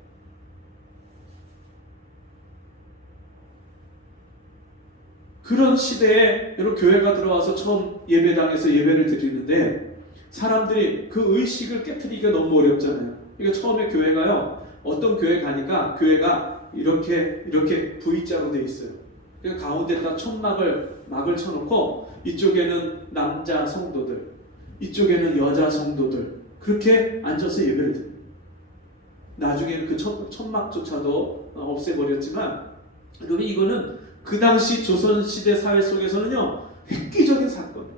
그런 시대에 여러분, 교회가 들어와서 처음 예배당에서 예배를 드리는데 사람들이 그 의식을 깨트리기가 너무 어렵잖아요. 그러니까 처음에 교회가요, 어떤 교회 가니까 교회가 이렇게 V자로 돼 있어요. 그러니까 가운데다 막을 쳐놓고 이쪽에는 남자 성도들, 이쪽에는 여자 성도들, 그렇게 앉아서 예배를 드려요. 나중에는 그 천막조차도 없애버렸지만, 여러분, 이거는 그 당시 조선시대 사회 속에서는요 획기적인 사건이에요.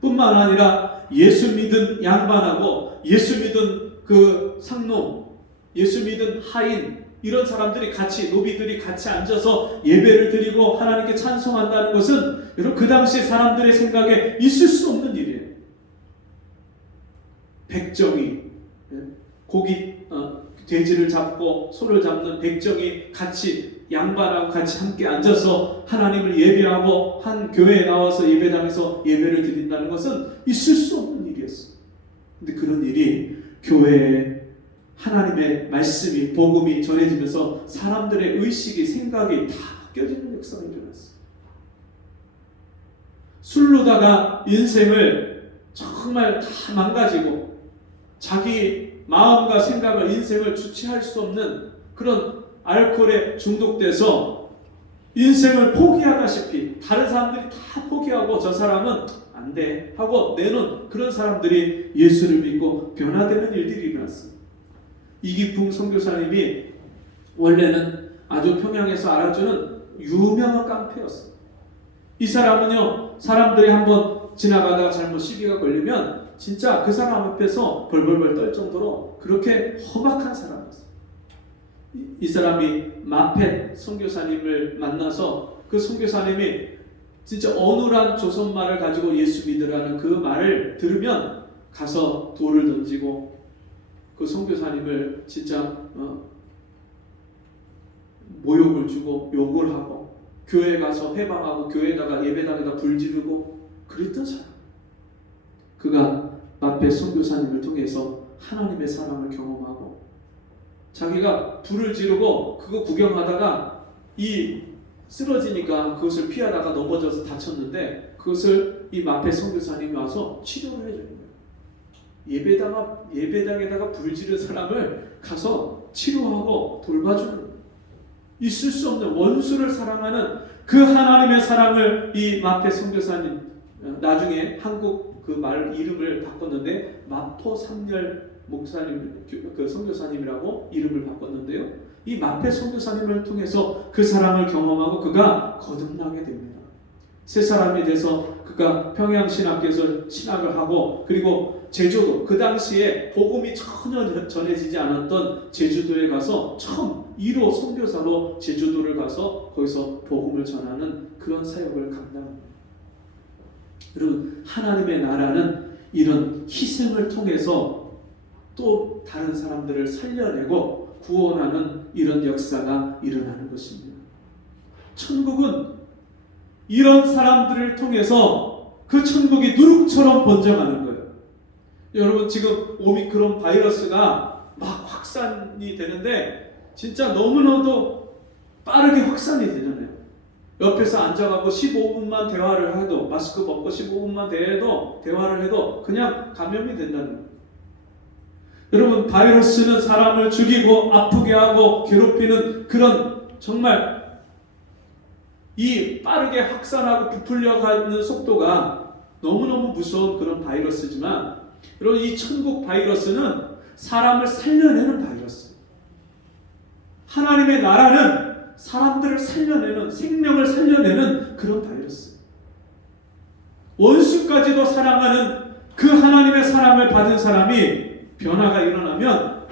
뿐만 아니라 예수 믿은 양반하고 예수 믿은 그 상놈, 예수 믿은 하인, 이런 사람들이 같이, 노비들이 같이 앉아서 예배를 드리고 하나님께 찬송한다는 것은 여러분 그 당시 사람들의 생각에 있을 수 없는 일이에요. 백정이, 돼지를 잡고 소를 잡는 백정이 같이, 양반하고 같이 함께 앉아서 하나님을 예배하고 한 교회에 나와서 예배당에서 예배를 드린다는 것은 있을 수 없는 일이었어요. 근데 그런 일이 교회에 하나님의 말씀이, 복음이 전해지면서 사람들의 의식이, 생각이 다 바뀌어지는 역사가 일어났어요. 술로다가 인생을 정말 다 망가지고 자기 마음과 생각을, 인생을 주체할 수 없는 그런 알코올에 중독돼서 인생을 포기하다시피 다른 사람들이 다 포기하고 저 사람은 안 돼 하고 내놓은 그런 사람들이 예수를 믿고 변화되는 일들이 일어났어요. 이기풍 선교사님이 원래는 아주 평양에서 알아주는 유명한 깡패였어요. 이 사람은요, 사람들이 한번 지나가다가 잘못 시비가 걸리면 진짜 그 사람 앞에서 벌벌벌 떨 정도로 그렇게 험악한 사람이었어요. 이 사람이 마펫 선교사님을 만나서 그 선교사님이 진짜 어눌한 조선말을 가지고 예수 믿으라는 그 말을 들으면 가서 돌을 던지고 그 선교사님을 진짜 모욕을 주고 욕을 하고 교회에 가서 회방하고 교회에다가 예배당에다 불 지르고 그랬던 사람. 그가 마펫 선교사님을 통해서 하나님의 사랑을 경험하고 자기가 불을 지르고 그거 구경하다가 쓰러지니까 그것을 피하다가 넘어져서 다쳤는데 그것을 이 마펫 선교사님이 와서 치료를 해주는 거예요. 예배당에다가 불 지른 사람을 가서 치료하고 돌봐주는 거예요. 있을 수 없는 원수를 사랑하는 그 하나님의 사랑을 이 마펫 선교사님, 나중에 한국 그 말 이름을 바꿨는데 마포삼열 목사님, 그 선교사님이라고 이름을 바꿨는데요. 이 마펫 선교사님을 통해서 그 사랑을 경험하고 그가 거듭나게 됩니다. 새 사람이 돼서 그가 평양신학교에서 신학을 하고, 그리고 제주도, 그 당시에 복음이 전혀 전해지지 않았던 제주도에 가서 처음 1호 선교사로 제주도를 가서 거기서 복음을 전하는 그런 사역을 감당합니다. 여러분, 하나님의 나라는 이런 희생을 통해서 또 다른 사람들을 살려내고 구원하는 이런 역사가 일어나는 것입니다. 천국은 이런 사람들을 통해서 그 천국이 누룩처럼 번져가는 거예요. 여러분 지금 오미크론 바이러스가 막 확산이 되는데 진짜 너무나도 빠르게 확산이 되잖아요. 옆에서 앉아가고 15분만 대화를 해도, 마스크 벗고 15분만 대화를 해도 그냥 감염이 된다는 거예요. 여러분 바이러스는 사람을 죽이고 아프게 하고 괴롭히는 그런 정말 이 빠르게 확산하고 부풀려가는 속도가 너무너무 무서운 그런 바이러스지만, 여러분 이 천국 바이러스는 사람을 살려내는 바이러스. 하나님의 나라는 사람들을 살려내는, 생명을 살려내는 그런 바이러스. 원수까지도 사랑하는 그 하나님의 사랑을 받은 사람이 변화가 일어나면,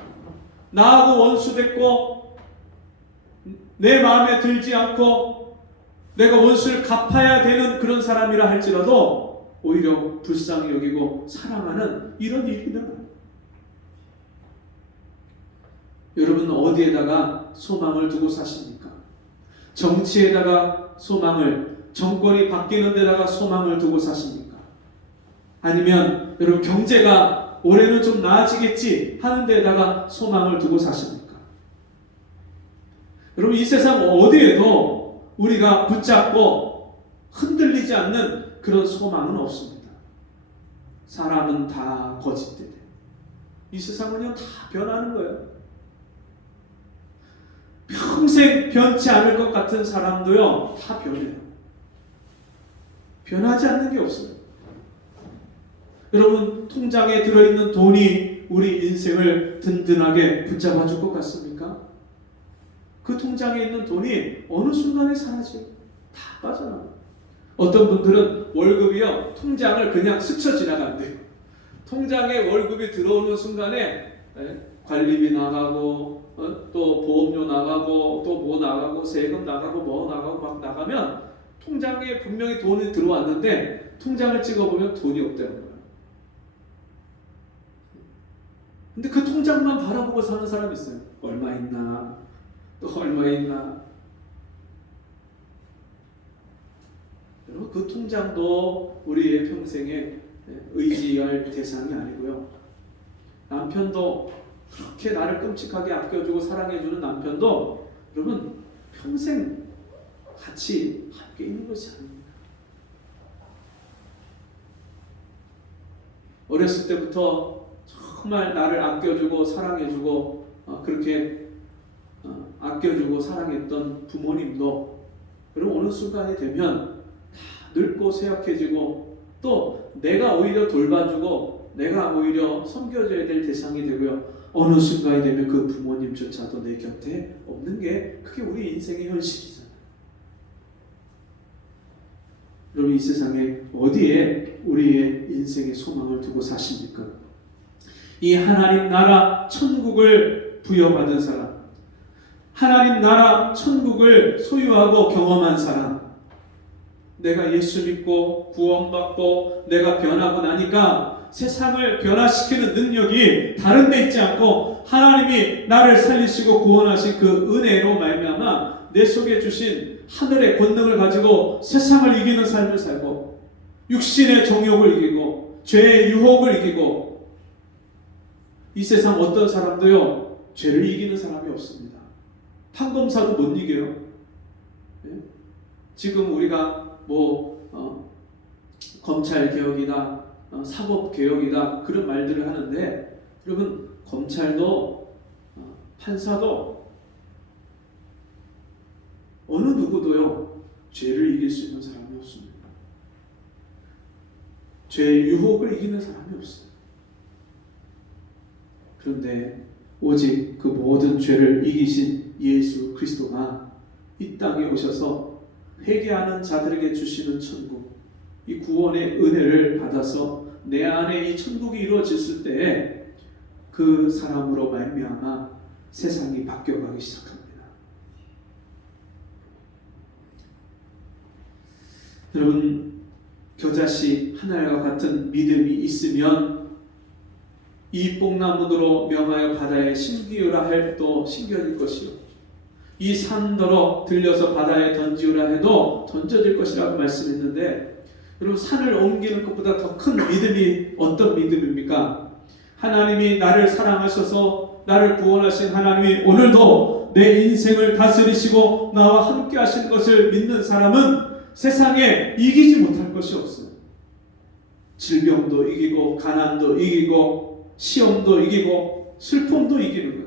나하고 원수됐고 내 마음에 들지 않고 내가 원수를 갚아야 되는 그런 사람이라 할지라도 오히려 불쌍히 여기고 사랑하는 이런 일이 일어나요. 여러분은 어디에다가 소망을 두고 사십니까? 정치에다가 소망을, 정권이 바뀌는 데다가 소망을 두고 사십니까? 아니면 여러분 경제가 올해는 좀 나아지겠지 하는 데다가 소망을 두고 사십니까? 여러분 이 세상 어디에도 우리가 붙잡고 흔들리지 않는 그런 소망은 없습니다. 사람은 다 거짓되대. 이 세상은 그냥 다 변하는 거예요. 평생 변치 않을 것 같은 사람도요 다 변해요. 변하지 않는 게 없어요. 여러분 통장에 들어있는 돈이 우리 인생을 든든하게 붙잡아 줄 것 같습니까? 그 통장에 있는 돈이 어느 순간에 사라져요. 다 빠져나가요. 어떤 분들은 월급이요 통장을 그냥 스쳐 지나간대요. 통장에 월급이 들어오는 순간에 관리비 나가고 또 보험료 나가고 또 뭐 나가고 세금 나가고 뭐 나가고 막 나가면 통장에 분명히 돈이 들어왔는데 통장을 찍어보면 돈이 없다는 거예요. 근데 그 통장만 바라보고 사는 사람이 있어요. 얼마 있나 또 얼마 있나. 여러분 그 통장도 우리의 평생에 의지할 대상이 아니고요. 남편도 그렇게 나를 끔찍하게 아껴주고 사랑해주는 남편도 여러분 평생 같이 함께 있는 것이 아닙니다. 어렸을 때부터 정말 나를 아껴주고 사랑해주고 그렇게 아껴주고 사랑했던 부모님도 여러분 어느 순간이 되면 다 늙고 쇠약해지고 또 내가 오히려 돌봐주고 내가 오히려 섬겨줘야 될 대상이 되고요. 어느 순간이 되면 그 부모님조차도 내 곁에 없는 게 그게 우리 인생의 현실이잖아요. 여러분 이 세상에 어디에 우리의 인생의 소망을 두고 사십니까? 이 하나님 나라 천국을 부여받은 사람, 하나님 나라 천국을 소유하고 경험한 사람, 내가 예수 믿고 구원받고 내가 변하고 나니까 세상을 변화시키는 능력이 다른 데 있지 않고 하나님이 나를 살리시고 구원하신 그 은혜로 말미암아 내 속에 주신 하늘의 권능을 가지고 세상을 이기는 삶을 살고 육신의 정욕을 이기고 죄의 유혹을 이기고. 이 세상 어떤 사람도요 죄를 이기는 사람이 없습니다. 판검사도 못 이겨요. 지금 우리가 검찰 개혁이다, 사법 개혁이다 그런 말들을 하는데 여러분 검찰도 판사도 어느 누구도요 죄를 이길 수 있는 사람이 없습니다. 죄의 유혹을 이기는 사람이 없어요. 그런데 오직 그 모든 죄를 이기신 예수 그리스도가 이 땅에 오셔서 회개하는 자들에게 주시는 천국, 이 구원의 은혜를 받아서 내 안에 이 천국이 이루어졌을 때에 그 사람으로 말미암아 세상이 바뀌어가기 시작합니다. 여러분 겨자씨 하나와 같은 믿음이 있으면 이 뽕나무더러 명하여 바다에 심기우라 해도 심겨질 것이요 이 산더러 들려서 바다에 던지우라 해도 던져질 것이라고 말씀했는데 여러분, 산을 옮기는 것보다 더 큰 믿음이 어떤 믿음입니까? 하나님이 나를 사랑하셔서 나를 구원하신 하나님이 오늘도 내 인생을 다스리시고 나와 함께 하신 것을 믿는 사람은 세상에 이기지 못할 것이 없어요. 질병도 이기고 가난도 이기고 시험도 이기고 슬픔도 이기는 거예요.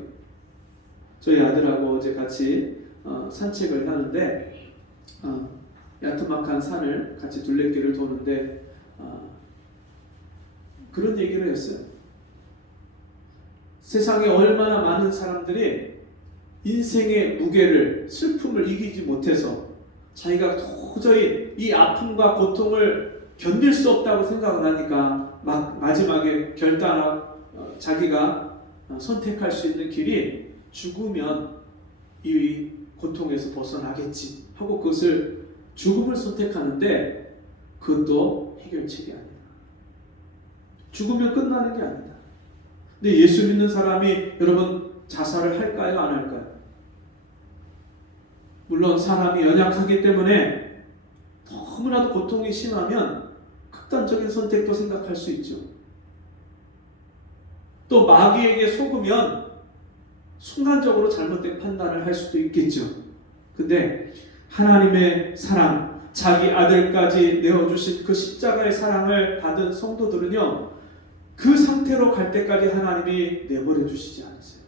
저희 아들하고 어제 같이 산책을 하는데 야트막한 산을 같이 둘레길을 도는데 그런 얘기를 했어요. 세상에 얼마나 많은 사람들이 인생의 무게를, 슬픔을 이기지 못해서 자기가 도저히 이 아픔과 고통을 견딜 수 없다고 생각을 하니까 마지막에 결단하고 자기가 선택할 수 있는 길이 죽으면 이 고통에서 벗어나겠지 하고 그것을 죽음을 선택하는데 그것도 해결책이 아니다. 죽으면 끝나는 게 아니다. 근데 예수 믿는 사람이 여러분 자살을 할까요? 안 할까요? 물론 사람이 연약하기 때문에 너무나도 고통이 심하면 극단적인 선택도 생각할 수 있죠. 또 마귀에게 속으면 순간적으로 잘못된 판단을 할 수도 있겠죠. 근데 하나님의 사랑, 자기 아들까지 내어주신 그 십자가의 사랑을 받은 성도들은요, 그 상태로 갈 때까지 하나님이 내버려 주시지 않으세요.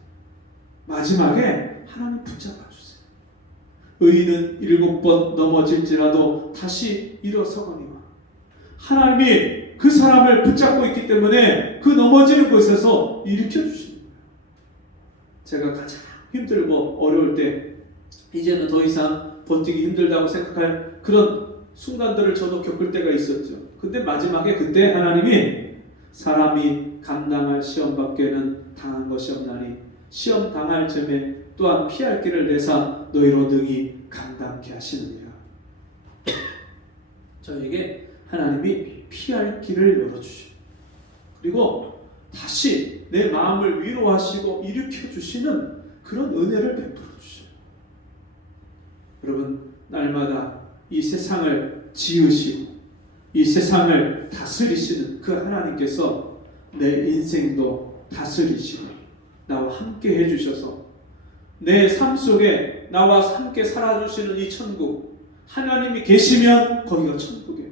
마지막에 하나님 붙잡아 주세요. 의인은 7번 넘어질지라도 다시 일어서거니와. 하나님이 그 사람을 붙잡고 있기 때문에 그 넘어지는 곳에서 일으켜 주시는 거예요. 제가 가장 힘들고 어려울 때 이제는 더 이상 버티기 힘들다고 생각할 그런 순간들을 저도 겪을 때가 있었죠. 근데 마지막에 그때 하나님이 사람이 감당할 시험밖에는 당한 것이 없나니 시험 당할 즈음에 또한 피할 길을 내사 너희로 능히 감당케 하시느니라. 저에게 하나님이 피할 길을 열어주시고 그리고 다시 내 마음을 위로하시고 일으켜 주시는 그런 은혜를 베풀어 주셔요. 여러분, 날마다 이 세상을 지으시고 이 세상을 다스리시는 그 하나님께서 내 인생도 다스리시고 나와 함께 해주셔서 내 삶 속에 나와 함께 살아주시는 이 천국, 하나님이 계시면 거기가 천국이에요.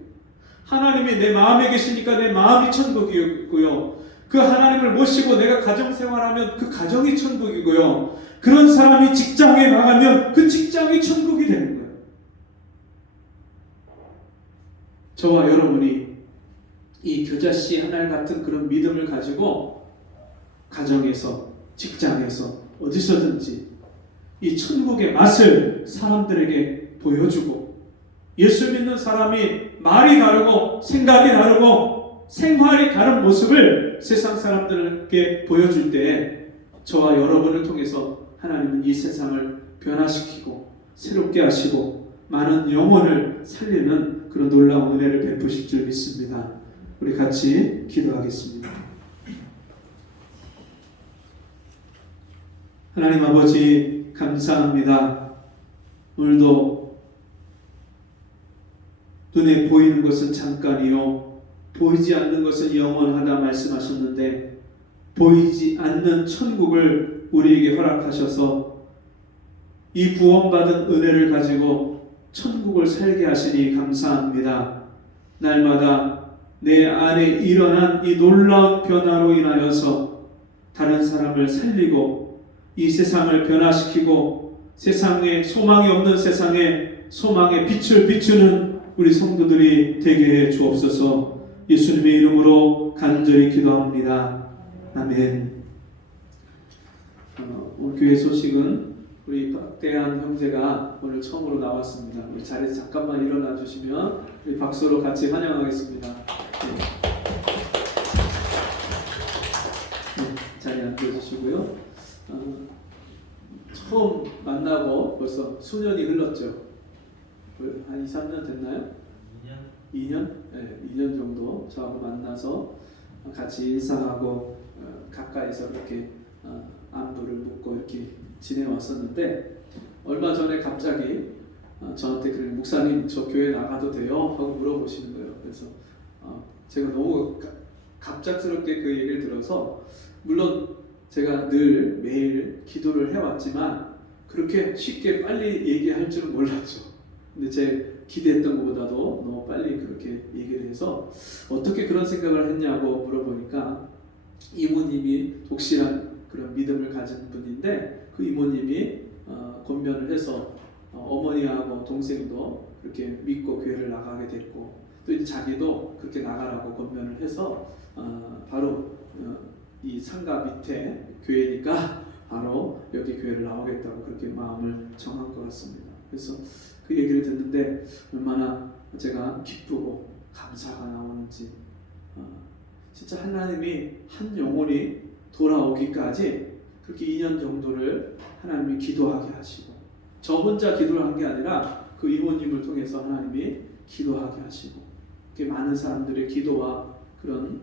하나님이 내 마음에 계시니까 내 마음이 천국이고요. 그 하나님을 모시고 내가 가정생활하면 그 가정이 천국이고요. 그런 사람이 직장에 나가면 그 직장이 천국이 되는 거예요. 저와 여러분이 이 겨자씨 하나 같은 그런 믿음을 가지고 가정에서, 직장에서, 어디서든지 이 천국의 맛을 사람들에게 보여주고, 예수 믿는 사람이 말이 다르고 생각이 다르고 생활이 다른 모습을 세상 사람들에게 보여줄 때 저와 여러분을 통해서 하나님은 이 세상을 변화시키고 새롭게 하시고 많은 영혼을 살리는 그런 놀라운 은혜를 베푸실 줄 믿습니다. 우리 같이 기도하겠습니다. 하나님 아버지, 감사합니다. 오늘도 눈에 보이는 것은 잠깐이요 보이지 않는 것은 영원하다 말씀하셨는데, 보이지 않는 천국을 우리에게 허락하셔서 이 구원받은 은혜를 가지고 천국을 살게 하시니 감사합니다. 날마다 내 안에 일어난 이 놀라운 변화로 인하여서 다른 사람을 살리고 이 세상을 변화시키고 세상에 소망이 없는 세상에 소망의 빛을 비추는 우리 성도들이 되게 해 주옵소서. 예수님의 이름으로 간절히 기도합니다. 아멘. 오늘 교회 소식은 우리 박대한 형제가 오늘 처음으로 나왔습니다. 우리 자리에 잠깐만 일어나 주시면 우리 박수로 같이 환영하겠습니다. 네, 자리에 앉아주시고요. 처음 만나고 벌써 수년이 흘렀죠. 한 2, 3년 됐나요? 2년? 네, 2년 정도 저하고 만나서 같이 인사하고 가까이서 이렇게 안부를 묻고 이렇게 지내왔었는데, 얼마 전에 갑자기 저한테 그래, 목사님 저 교회 나가도 돼요? 하고 물어보시는 거예요. 그래서 제가 너무 갑작스럽게 그 얘기를 들어서, 물론 제가 늘 매일 기도를 해왔지만 그렇게 쉽게 빨리 얘기할 줄은 몰랐죠. 근데 제 기대했던 것보다도 너무 빨리 그렇게 얘기를 해서 어떻게 그런 생각을 했냐고 물어보니까, 이모님이 독실한 그런 믿음을 가진 분인데 그 이모님이 권면을 해서 어머니하고 동생도 그렇게 믿고 교회를 나가게 됐고, 또 이제 자기도 그렇게 나가라고 권면을 해서 바로 이 상가 밑에 교회니까 바로 여기 교회를 나오겠다고 그렇게 마음을 정한 것 같습니다. 그래서 그 얘기를 듣는데 얼마나 제가 기쁘고 감사가 나오는지, 진짜 하나님이 한 영혼이 돌아오기까지 그렇게 2년 정도를 하나님이 기도하게 하시고, 저 혼자 기도를 한 게 아니라 그 이모님을 통해서 하나님이 기도하게 하시고, 이렇게 많은 사람들의 기도와 그런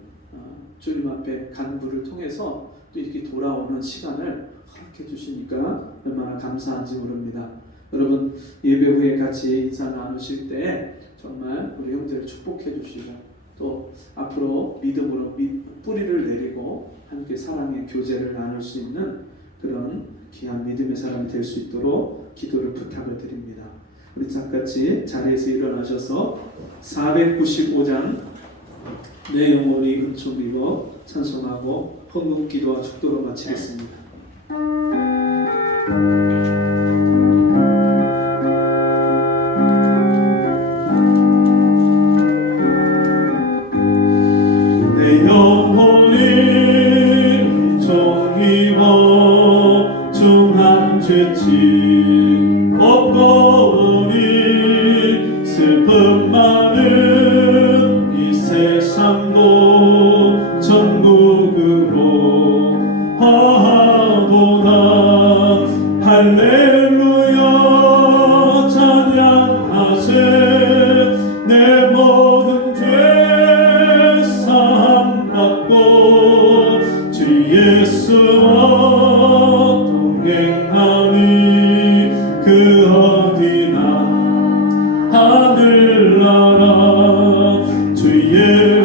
주님 앞에 간구를 통해서 또 이렇게 돌아오는 시간을 허락해 주시니까 얼마나 감사한지 모릅니다. 여러분, 예배 후에 같이 인사 나누실 때 정말 우리 형제를 축복해 주시고, 또 앞으로 믿음으로 뿌리를 내리고 함께 사랑의 교제를 나눌 수 있는 그런 귀한 믿음의 사람이 될 수 있도록 기도를 부탁을 드립니다. 우리 같이 자리에서 일어나셔서 495장 내 영혼이 은총이고 찬송하고 헌금 기도와 축도로 마치겠습니다. 내 영혼이 은총이고 중한 죄짐 없고 오니 슬픔 많은 이 세상도 천국으로 하도다. 할렐루야 찬양하세. 내 모든 죄 사함받고 주 예수와 동행하니 그 어디나 하늘나라. 주의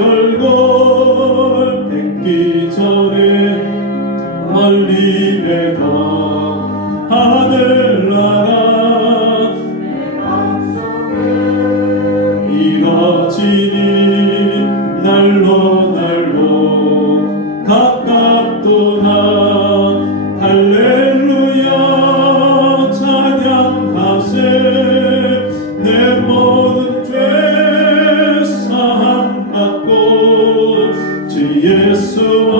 얼굴 뵙기 전에 멀리 뵈어 하늘나라 이뤄지니 날로 날로 가깝도다. 할렐루야 찬양하세. 내 모든 죄 사함받고 주 예수와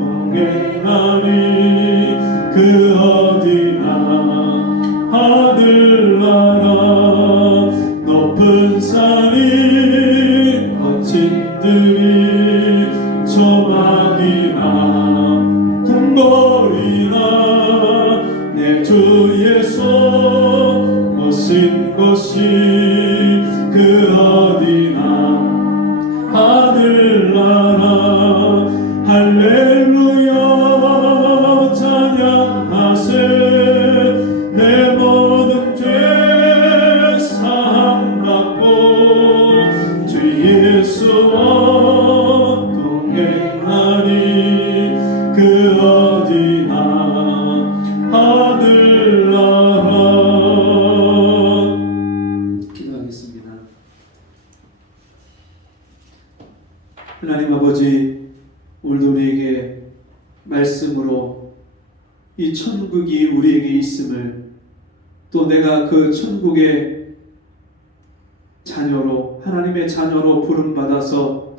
동행하니 그 어디나 하늘나라. 높은 산이 거친 들이 조막이나 궁궐이나 내 주 예수 오신 곳이 그 어디나 하늘나라. 할렐루야 찬양하세. 내 모든 죄 사함받고 주 예수와 동행하니 그 어디나 하늘나라. 기도하겠습니다. 하나님 아버지, 오늘도 우리에게 말씀으로 이 천국이 우리에게 있음을, 또 내가 그 천국의 자녀로, 하나님의 자녀로 부름받아서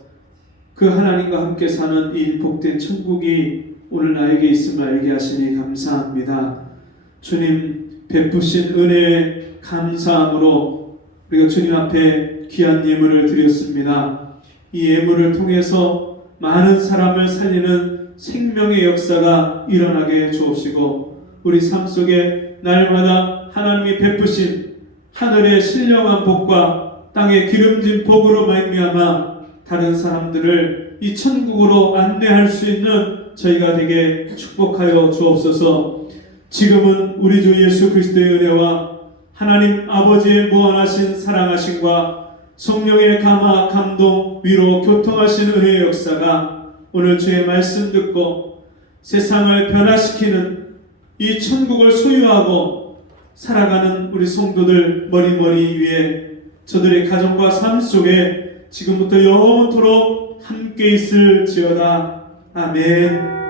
그 하나님과 함께 사는 이 복된 천국이 오늘 나에게 있음을 알게 하시니 감사합니다. 주님 베푸신 은혜에 감사함으로 우리가 주님 앞에 귀한 예물을 드렸습니다. 이 예물을 통해서 많은 사람을 살리는 생명의 역사가 일어나게 주옵시고, 우리 삶 속에 날마다 하나님이 베푸신 하늘의 신령한 복과 땅의 기름진 복으로 말미암아 다른 사람들을 이 천국으로 안내할 수 있는 저희가 되게 축복하여 주옵소서. 지금은 우리 주 예수 그리스도의 은혜와 하나님 아버지의 무한하신 사랑하심과 성령의 감화, 감동, 위로, 교통하시는 은혜의 역사가 오늘 주의 말씀 듣고 세상을 변화시키는 이 천국을 소유하고 살아가는 우리 성도들 머리머리 위에 저들의 가정과 삶 속에 지금부터 영원토록 함께 있을지어다. 아멘.